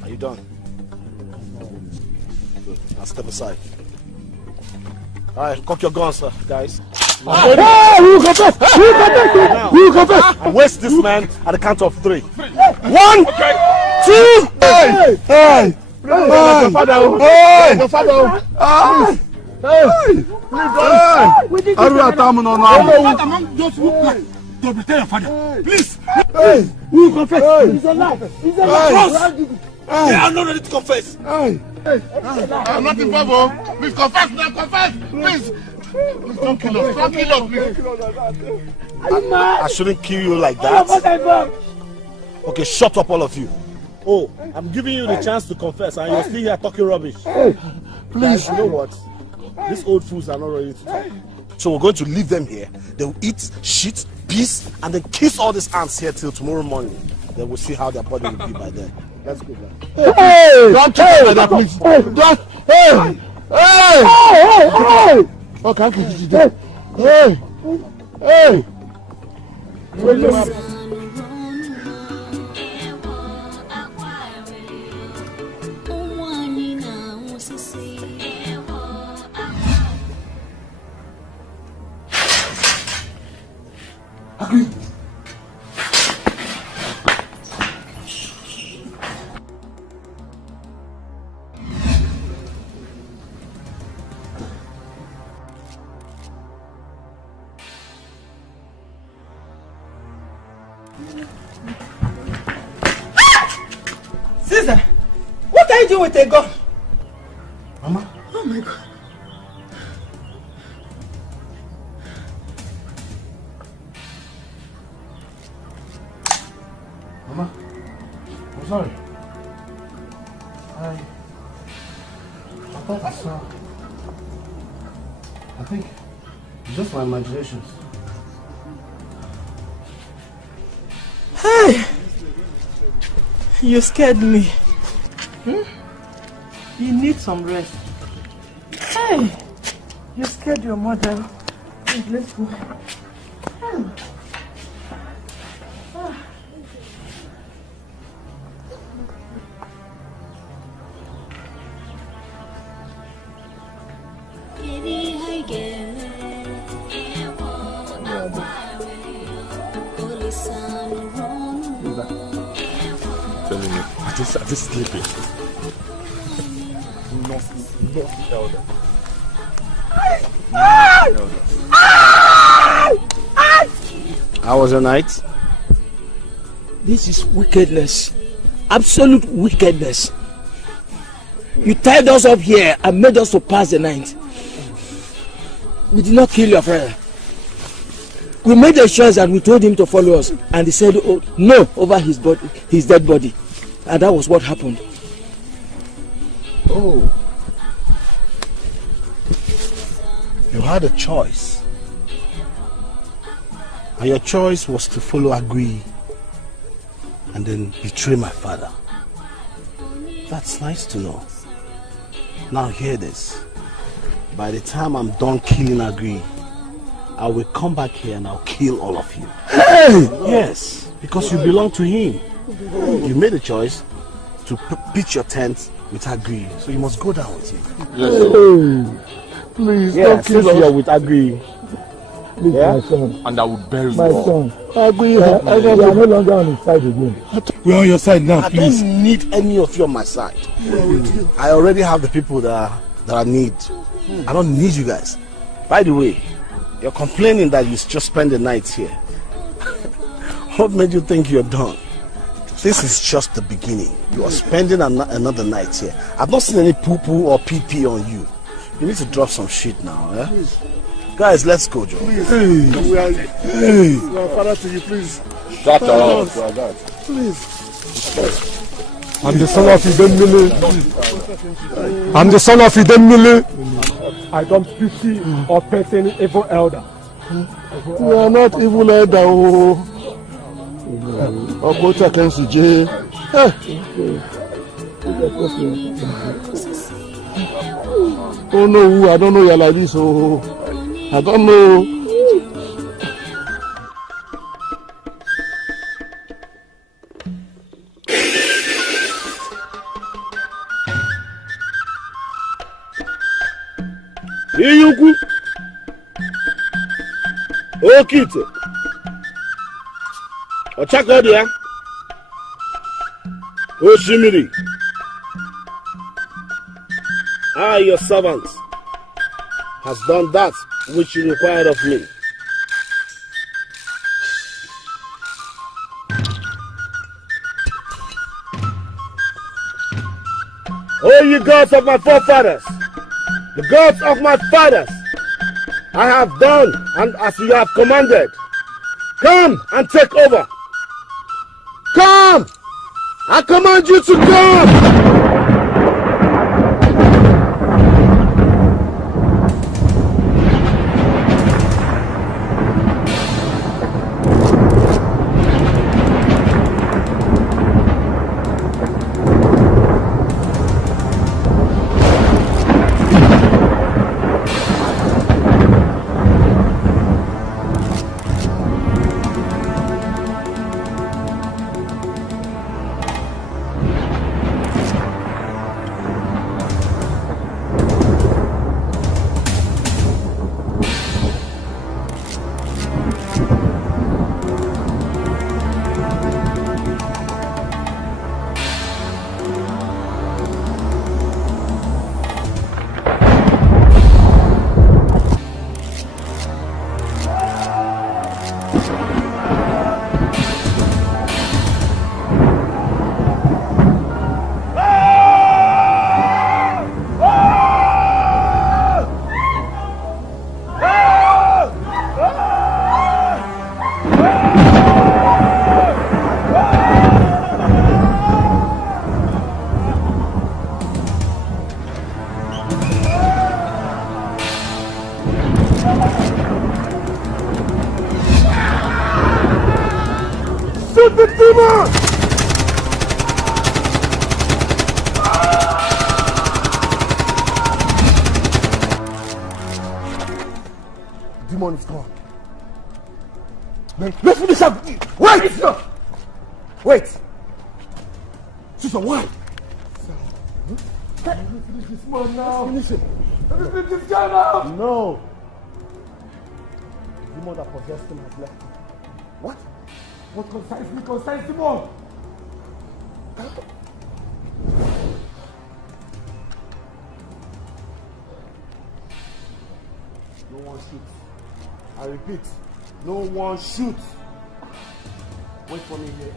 Are you done? Good. Now step aside. Alright, cock your guns, sir, guys. Hey, you confess! You confess! You confess! And waste this man at the count of 3. 1, 2, Hey! Hey! Your father! Hey! Your father! Hey! Are you a time on now? Among those who plan to betray your father, please. Hey! You confess. He's alive. He's alive. Trust. They are not ready to confess. Hey! I'm not in favor. Please confess now. Confess. Please. Please don't kill us. Don't kill us, please. I shouldn't kill you like that. Okay, shut up, all of you. Oh, I'm giving you the chance to confess, and you're still here talking rubbish. Hey! Please, you know what? These old fools are not ready to talk. So we're going to leave them here. They will eat, shit, piss, and then kiss all these ants here till tomorrow morning. Then we'll see how their body will be by then. Let's go back. Hey! Don't touch me like that, please. Don't. Hey! Hey! Okay, I can do that. Hey! Hey! Agree. Caesar, what are you doing with a gun? Mama? Oh my God. Mama, I'm sorry. I thought I saw. I think it's just my imaginations. Hey! You scared me. Hmm? You need some rest. Hey! You scared your mother. Please, let's go. Oh. Ah. Telling me, I just sleeping. Not elder. How was your night? This is wickedness. Absolute wickedness. You tied us up here and made us to pass the night. We did not kill your brother. We made a choice that we told him to follow us, and he said no over his body, his dead body, and that was what happened. Oh. You had a choice. And your choice was to follow Agui and then betray my father. That's nice to know. Now hear this. By the time I'm done killing Agui, I will come back here and I'll kill all of you. Hey! Yes, because you belong to him. You made a choice to pitch your tent with Agui, so you must go down with him. Hey, please don't kill us. You're with Agui. Please, my son. And I will bury you. My son. Agui, we are no longer on his side again. We're on your side now, please. I don't need any of you on my side. I already have the people that I need. I don't need you guys. By the way, you're complaining that you just spend the night here. What made you think you're done? This is just the beginning. You are spending another night here. I've not seen any poo-poo or pee-pee on you. You need to drop some shit now, eh? Guys, let's go, Joe. Please. Hey. We are father to you, please. Shut up. Please. I'm the son of Idemile. I'm the son of Idemile. I don't pity or pet any evil elder. We are not evil elder. Oh no, I don't know you're like this. Oh, I don't know. Iyukwu Okite Ochakodia Oshimiri, I, your servant, has done that which you required of me. O ye gods of my forefathers, the gods of my fathers, I have done and as you have commanded. Come and take over. Come! I command you to come! Shoot the demon! The demon is gone. Man, let's finish up. Wait! Wait! Sister, why? Let's finish this man now. Let's finish him. Let's finish this guy now. No. The demon that possessed him has left him. What? What concerns me concerns demon. No one shoots. I repeat, no one shoots. Wait for me here.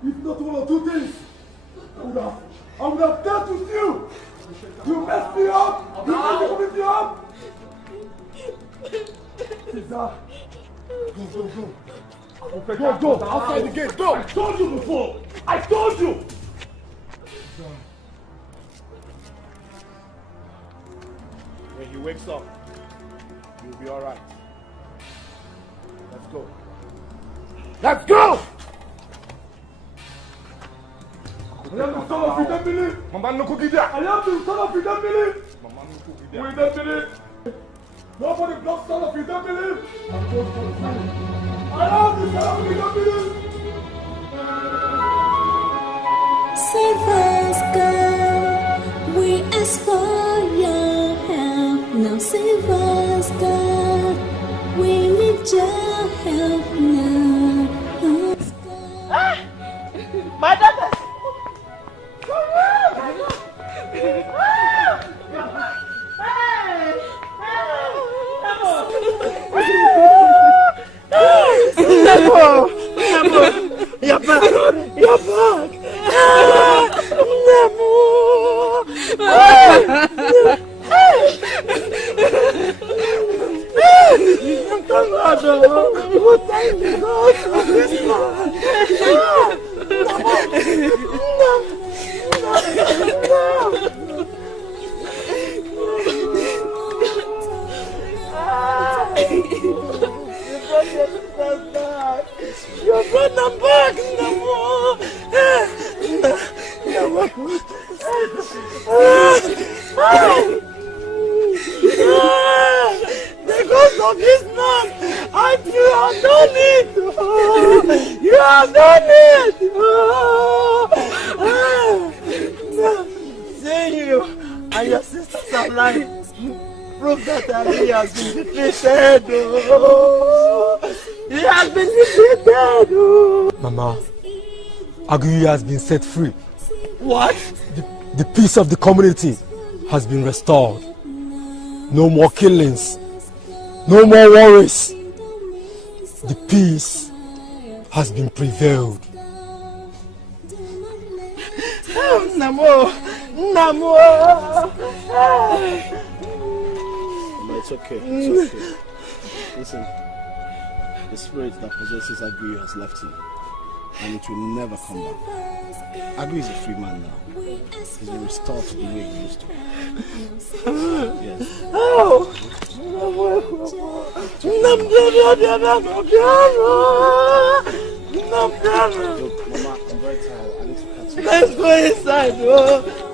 If not one or two things, I would have dealt with you. You messed me up. You messed the community up. Caesar, go. Outside the gate. Go. I told you before. I told you. When he wakes up, you'll be all right. Let's go. Let's go. I am the son of Idemili. Mama no kukida. I am the son of Idemili. Mama no kukida. We Idemili. Nobody blocks son of Idemili. I am the son of Idemili. Save us, God. We ask for your help. Now save us, God. We need your help now. Ah! My daughter! You're back! You're back! Nemo! Thank you God for this man! Your brother back, Nemo! Because of this man, you have done it! You have done it! Seeing you and your sisters are lying. Prove that Ali has been defeated. He has been defeated. Mama, Aguyi has been set free. What? The peace of the community has been restored. No more killings. No more worries. The peace has been prevailed. Namo! Namo! It's okay. It's okay. Listen, the spirit that possesses Aguyi has left him, and it will never come back. Aguyi is a free man now. He's been restored to the way he used to be. Yes. Oh! Look, Mama, I'm very tired. I need to catch you. Let's go inside. Oh.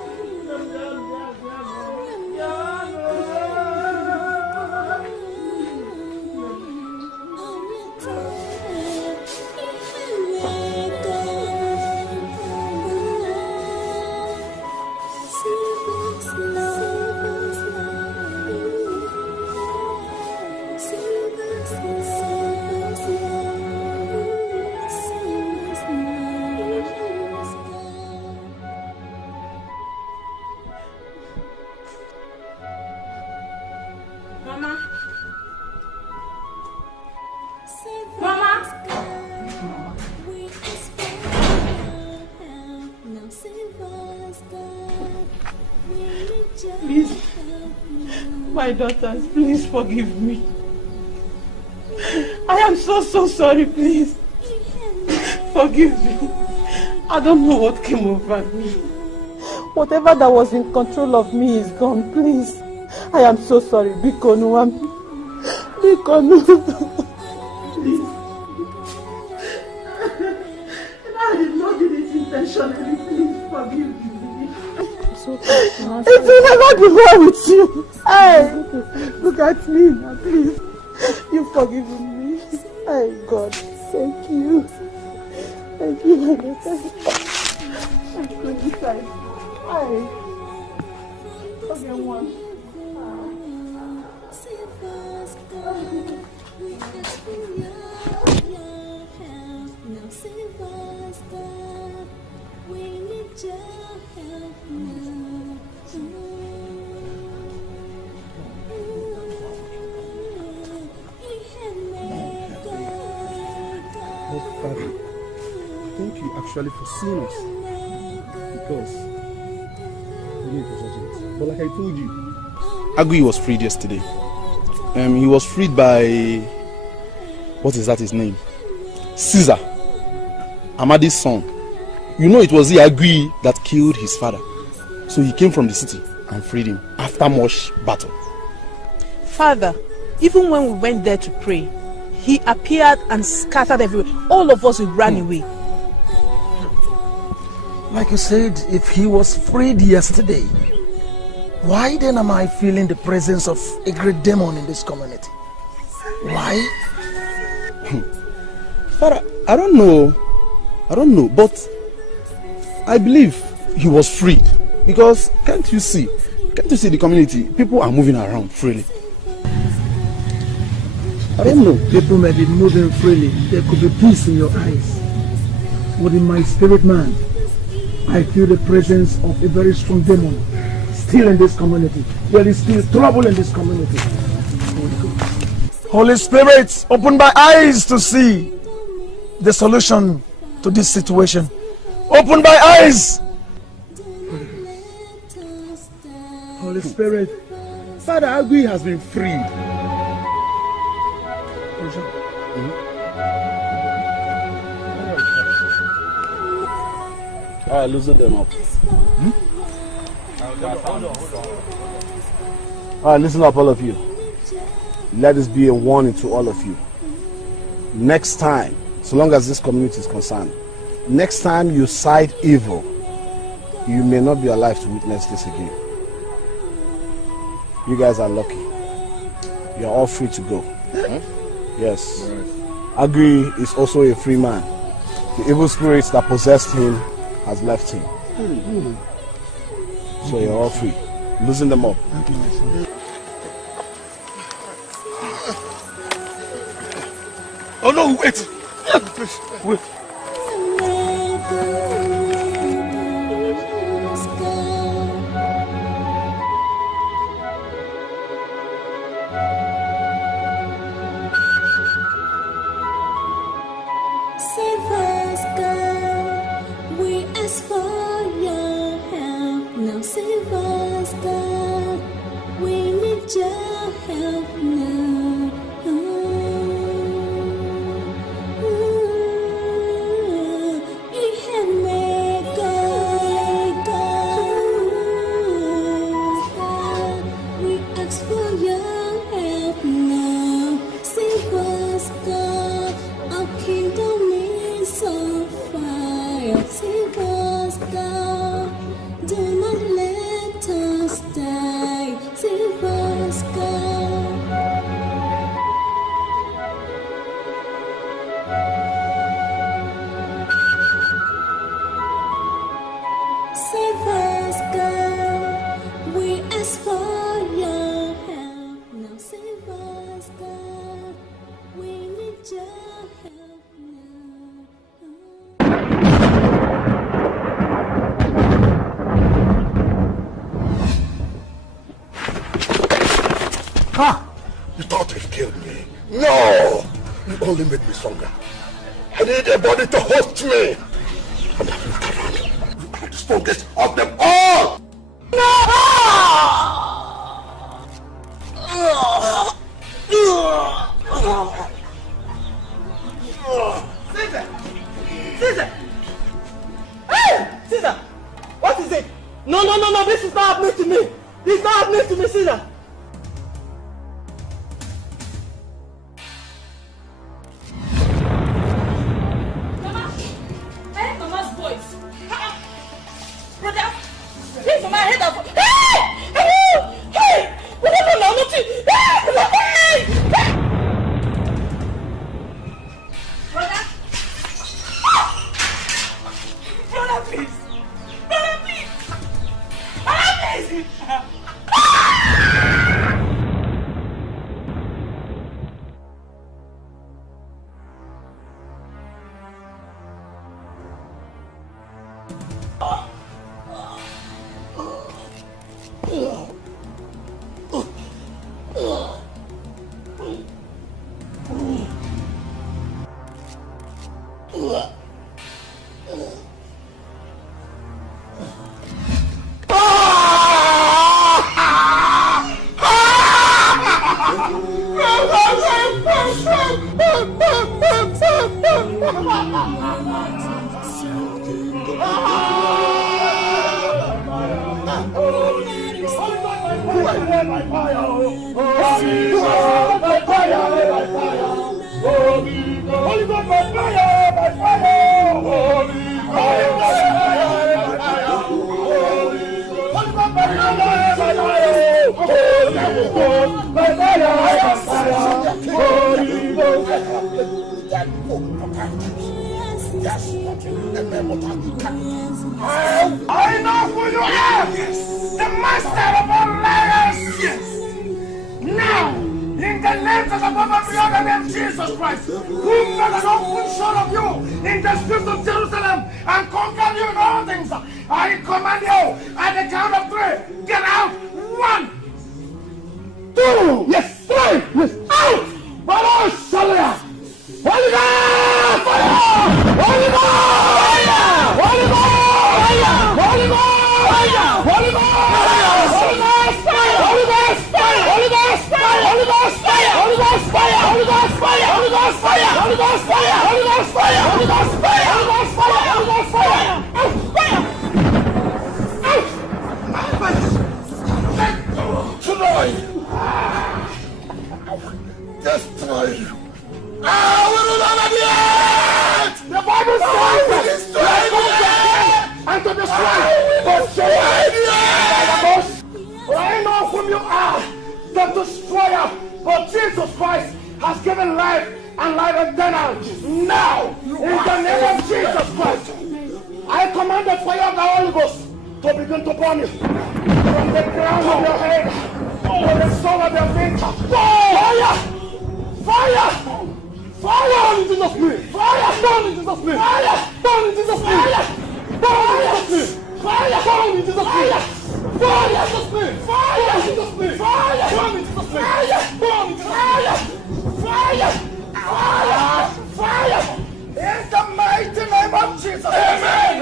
Please, my daughters, please forgive me. I am so sorry, please. Forgive me. I don't know what came over me. Whatever that was in control of me is gone, please. I am so sorry. Bikonu. Please. I did not do this intentionally. Please forgive me. It will never be well with you. Hey, look at me now, please. You've forgiven me. Hey, God, thank you. Thank you, my daughter. I'm going inside. Hey. Okay, one. We need your help now. Oh, Father, thank you actually for seeing us. Because we need to. But like I told you, Agui was freed yesterday. He was freed by, what is that his name? Caesar, Amadi's son. You know it was the Agui that killed his father. So he came from the city and freed him after much battle. Father, even when we went there to pray, he appeared and scattered everywhere. All of us ran away. Like you said, if he was freed yesterday, why then am I feeling the presence of a great demon in this community? Why? Father, I don't know, but I believe he was freed. Because can't you see the community? People are moving around freely. I don't know. People may be moving freely. There could be peace in your eyes. But in my spirit man, I feel the presence of a very strong demon still in this community. There is still trouble in this community. Holy Spirit, open my eyes to see the solution to this situation. Open my eyes! Holy Spirit, Father Agui has been freed. Alright, loosen them up. Alright, listen up, all of you. Let this be a warning to all of you. Next time, so long as this community is concerned, next time you side evil, you may not be alive to witness this again. You guys are lucky. You are all free to go. Yes. Agui is also a free man. The evil spirits that possessed him has left him. So you're all free. Loosen them up. Oh no, wait! Wait. Save us, God. We ask for your help. Now save us, God. We need your help now. You have made God. We ask for your help now. Save us, God. Our kingdom is on fire. Save us, God. Do not let us die. Save us, God. Save us, God. We ask for your help. Now save us, God. We need your help now. Ha! You thought you'd killed me. No! You only made me stronger. I need a body to host me. And I've looked around. You are the strongest of them all! No! happening to me. It's not happening to me, Caesar. Mama, I heard Mama's voice. Brother, please, Mama, I heard that voice. Hey! Brother, no, nothing. Brother, please. Brother, please. I know who you are! Yes. The master of all liars! Yes! Now, in the name of the above every name, Jesus Christ, who made an open show of you in the streets of Jerusalem and conquered you in all things, I command you at the count of 3, get out! 1, 2, yes, 3, yes, out! Brother, Shalia! Holy God! Fire! Holy God! Holy God! Holy God! Holy God! Holy Ghost fire! Holy Ghost fire! Holy Ghost fire! Holy Ghost fire! Holy Ghost fire! Holy Ghost fire! Holy Ghost fire! Holy Ghost fire! Holy Ghost fire! Holy Ghost fire! Holy Ghost fire! Holy Ghost fire! Fire! Tonight! Destroy you! I will not be it! The Bible says and to destroy but I know whom you are, the destroyer, but Jesus Christ has given life and life eternal. Now, in the name of Jesus Christ, I command the fire of the Holy Ghost to begin to burn you from the crown of your head to the sole of your feet. Fire! Fire! Fire in Jesus' name! Fire! Burn in Jesus' name! Fire! Burn in Jesus' name! Burn in Jesus' name! Fire! Burn in Jesus' name! Burn in Jesus' name! Fire! In Jesus' name! Fire! Burn in Jesus' name! Fire! Burn in Jesus' name! Fire! Fire! Fire! In the mighty name of Jesus! Amen!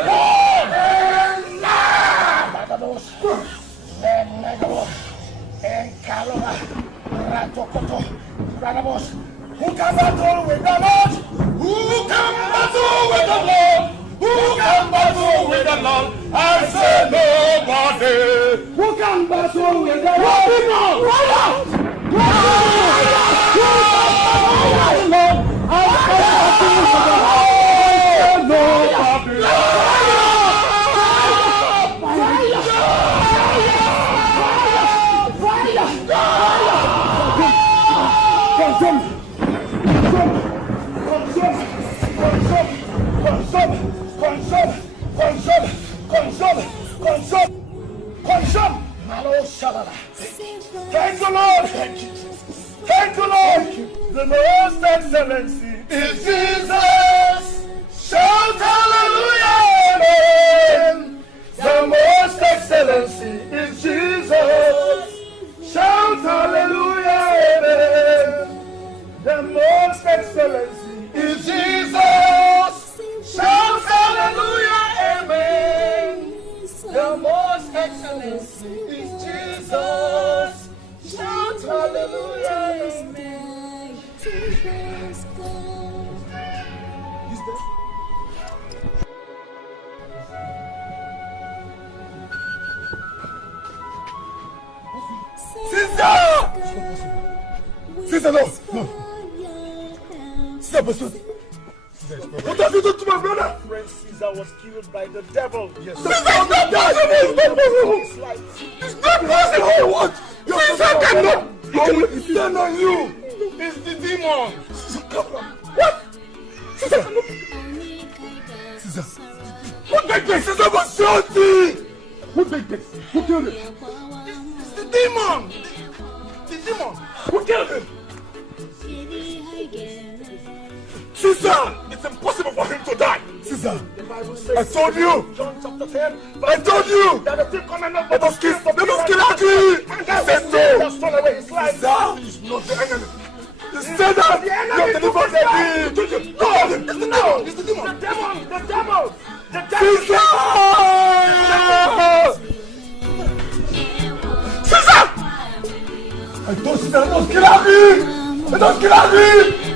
Who can battle with the Lord? Who can battle with the Lord? Who can battle with the Lord? I say nobody. Who can battle with the Lord? Consume. Thank you, Lord. Thank you, Lord. The most excellency is Jesus. Shout hallelujah. Amen. The most excellency is Jesus. Shout hallelujah. Amen. The most excellency is Jesus. Shout hallelujah. Amen. The most excellency is Jesus. Shout hallelujah. Amen. Caesar, no! Caesar, what have you done to my brother? Friend Caesar was killed by the devil. Yes. Caesar, it's not possible! It's not possible! What? Caesar cannot! It's not on you! It's the demon! What? Caesar! Caesar! Who did this? Caesar was shooting! Who did this? Who killed him? It's the demon! The demon! Who killed him? Caesar! It's impossible for him to die! Caesar! I told you! John chapter 10. I told you! That the thief come and not Let us kill Agui! Said no! Stole away his life. Caesar is not the enemy! You said that! You have delivered the king! No! It's the demon! It's the demon! The devil! The devil! The devil! Caesar! Caesar! I told Caesar, let us kill Agui! Let us kill Agui!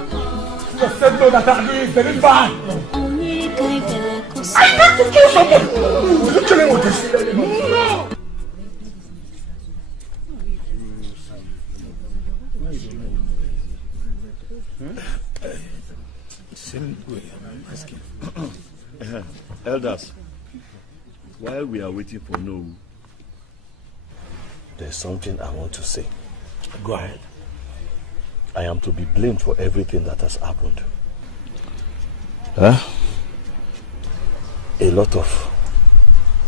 Caesar said no, that Agui is very bad! I need to kill somebody! Will you kill him with this? No! Same way I'm asking. Elders, while we are waiting for No, there's something I want to say. Go ahead. I am to be blamed for everything that has happened. Huh? A lot of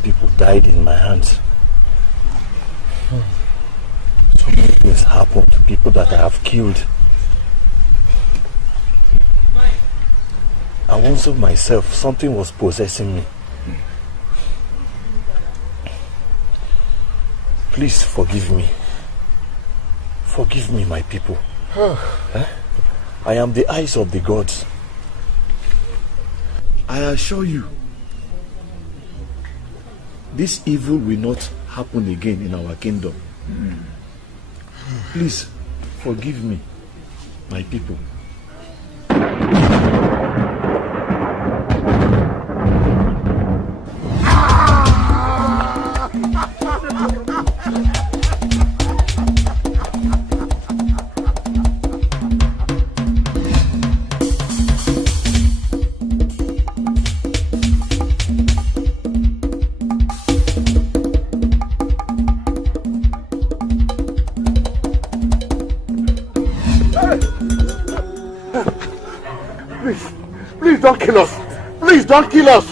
people died in my hands. So many things happened to people that I have killed. And also myself, something was possessing me. Please forgive me. Forgive me, my people. I am the eyes of the gods. I assure you, this evil will not happen again in our kingdom. Please forgive me, my people. Please don't kill us. Please don't kill us.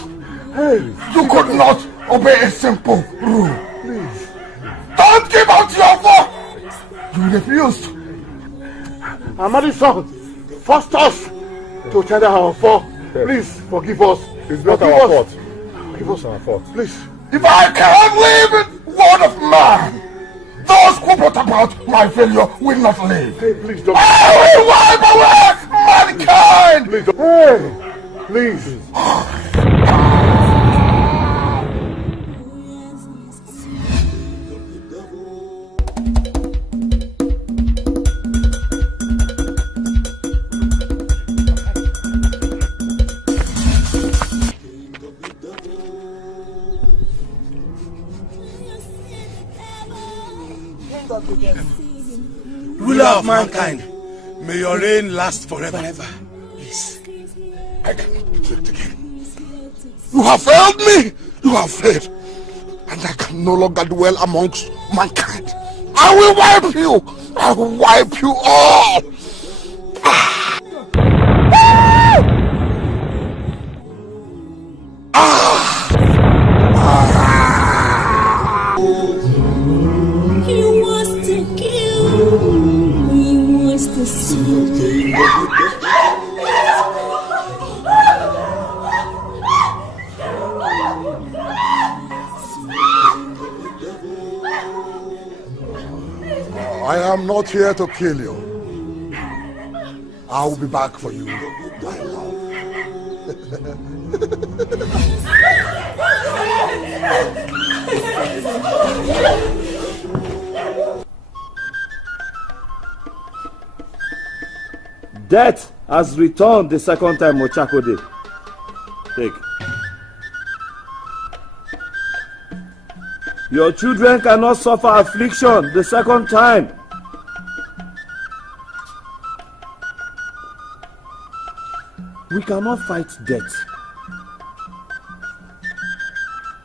Hey, you could not obey a simple rule. Please. Don't give out your vote. You refused. Amadi's son forced us to tender our fault. Please forgive us. It's not our fault. Forgive us. Our fault. Please. If I can't live in word of man, those who brought about my failure will not live. Hey, please don't. I will wipe away mankind. Please don't. Hey, please. Ruler of mankind, may your reign last forever. Please. I cannot reject again. You have failed me. You have failed. And I can no longer dwell amongst mankind. I will wipe you. I will wipe you all. He wants to kill. He wants to see. I am not here to kill you. I will be back for you, my love. Death has returned the second time, Ochakode. Take. Your children cannot suffer affliction the second time. We cannot fight death.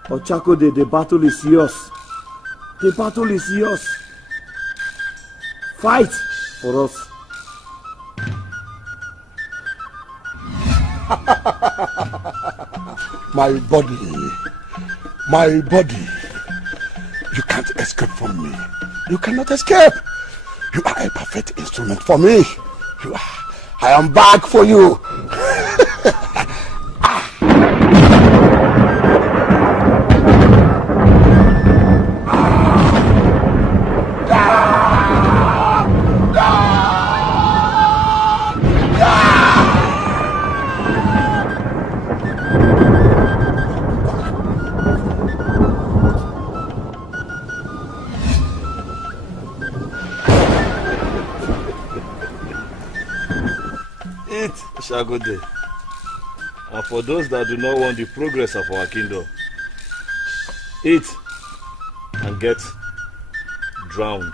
Ochakode, the battle is yours. The battle is yours. Fight for us. My body. My body. You can't escape from me. You cannot escape. You are a perfect instrument for me. You are. I am back for you. Good day. And for those that do not want the progress of our kingdom, eat and get drowned.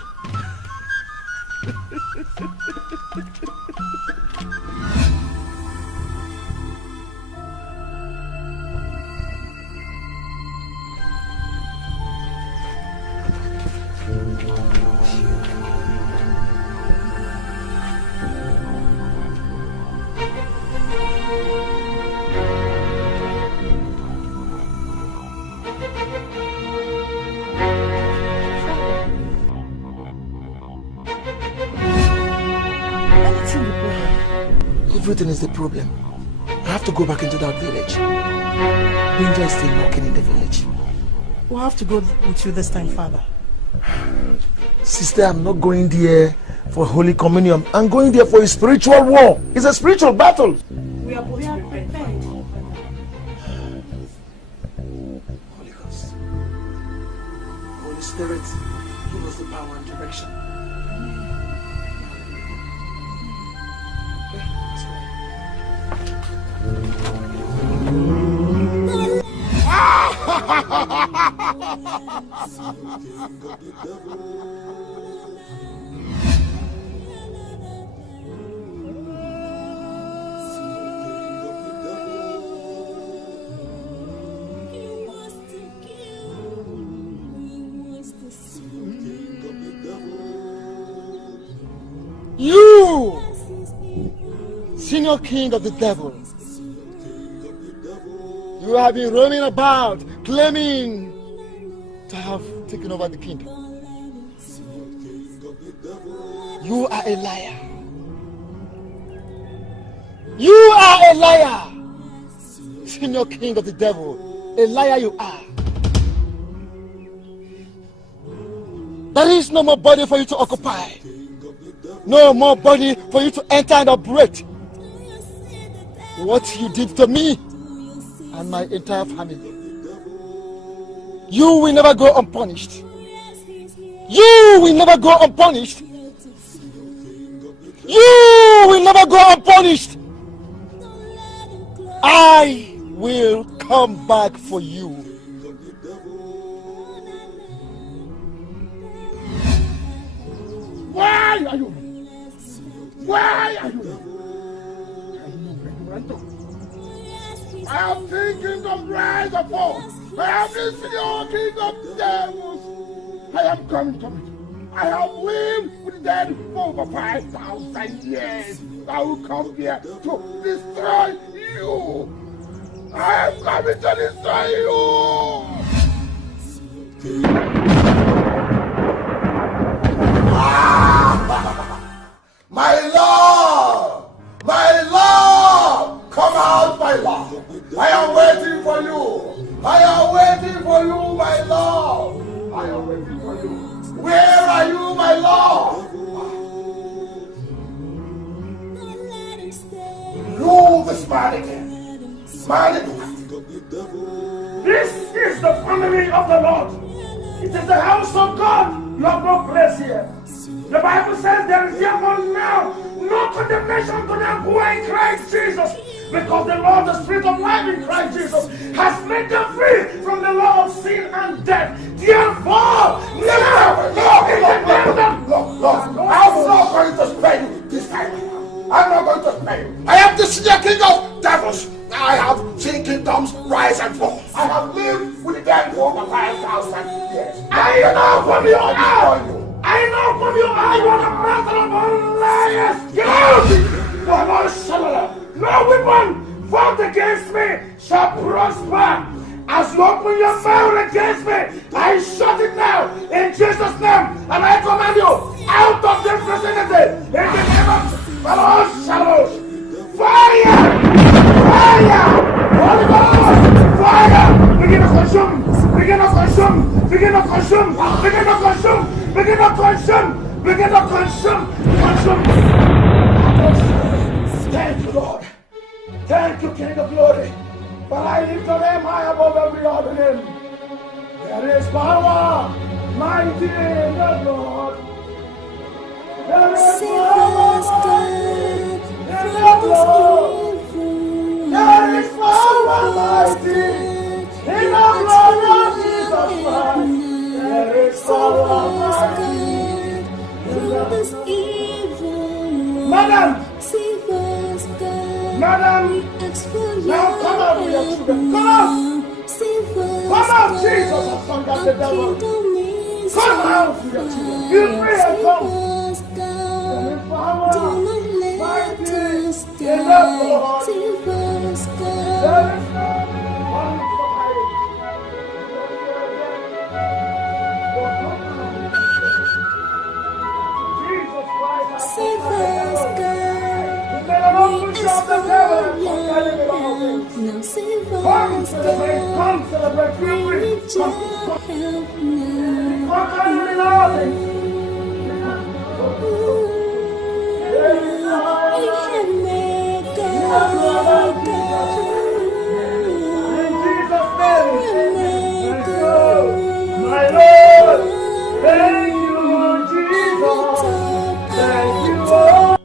Everything is the problem. I have to go back into that village. Danger is still knocking in the village. We'll have to go with you this time, Father. Sister, I'm not going there for Holy Communion. I'm going there for a spiritual war. It's a spiritual battle. We are both prepared. Holy Ghost. Holy Spirit, give us the power and direction. You, senior king of the devil, you have been roaming about claiming to have taken over the kingdom. You are a liar. You are a liar, senior king of the devil. A liar you are. There is no more body for you to occupy. No more body for you to enter and operate. What you did to me and my entire family, you will never go unpunished. You will never go unpunished. You will never go unpunished. I will come back for you. Why are you? Why are you? I am the king of rise of all. I am the senior king of devils. I am coming to it. I have lived with the dead for over 5,000 years. I will come here to destroy you. I am coming to destroy you. My Lord! My Lord! Come out, my Lord! I am waiting for you! I am waiting for you, my Lord! I am waiting for you! Where are you, my Lord? You, this man again! Man again! This is the family of the Lord! It is the house of God! You have no place here! The Bible says there is therefore now no condemnation to them who are in Christ Jesus, because the Lord, the Spirit of life in Christ Jesus, has made them free from the law of sin and death. Therefore, I'm not going to spare you this time. I'm not going to spare you. I am the senior king of devils. I have seen kingdoms rise and fall. I have lived with the dead for over 5,000 years. I know from you now. I know from you now you are the master of all liars. Get out! No weapon formed against me shall prosper. As you open your mouth against me, I shut it now in Jesus' name. And I command you out of this vicinity in the name of the Lord Shadows. Fire! Fire! Holy Ghost! Fire! Begin to consume! Begin to consume! Begin to consume! Begin to consume! Begin to consume! Begin to consume! Consume! Thank you, Lord. Thank you, King of Glory. But I lift your name high above every other name. There is power, mighty in the Lord. There is power in the Lord. There is power, mighty in the blood of Jesus Christ. There is power, mighty in the Lord. Madam! Madam, now come out with your children. Come out! Come out, Jesus has conquered the devil. Come out with your children. You free and come. There is power, mighty in the Lord. There is Jesus Christ has conquered the devil. Come celebrate, feel free. Come. My Lord, thank you, Jesus. Thank you, Lord.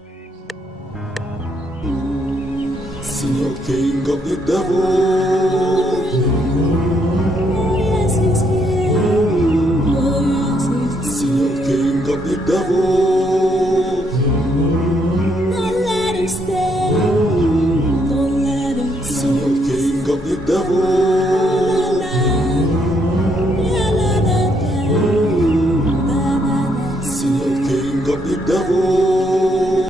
See your king of the devil. See your king of the devil. Don't let him stay. Don't let him stay. See your king of the devil.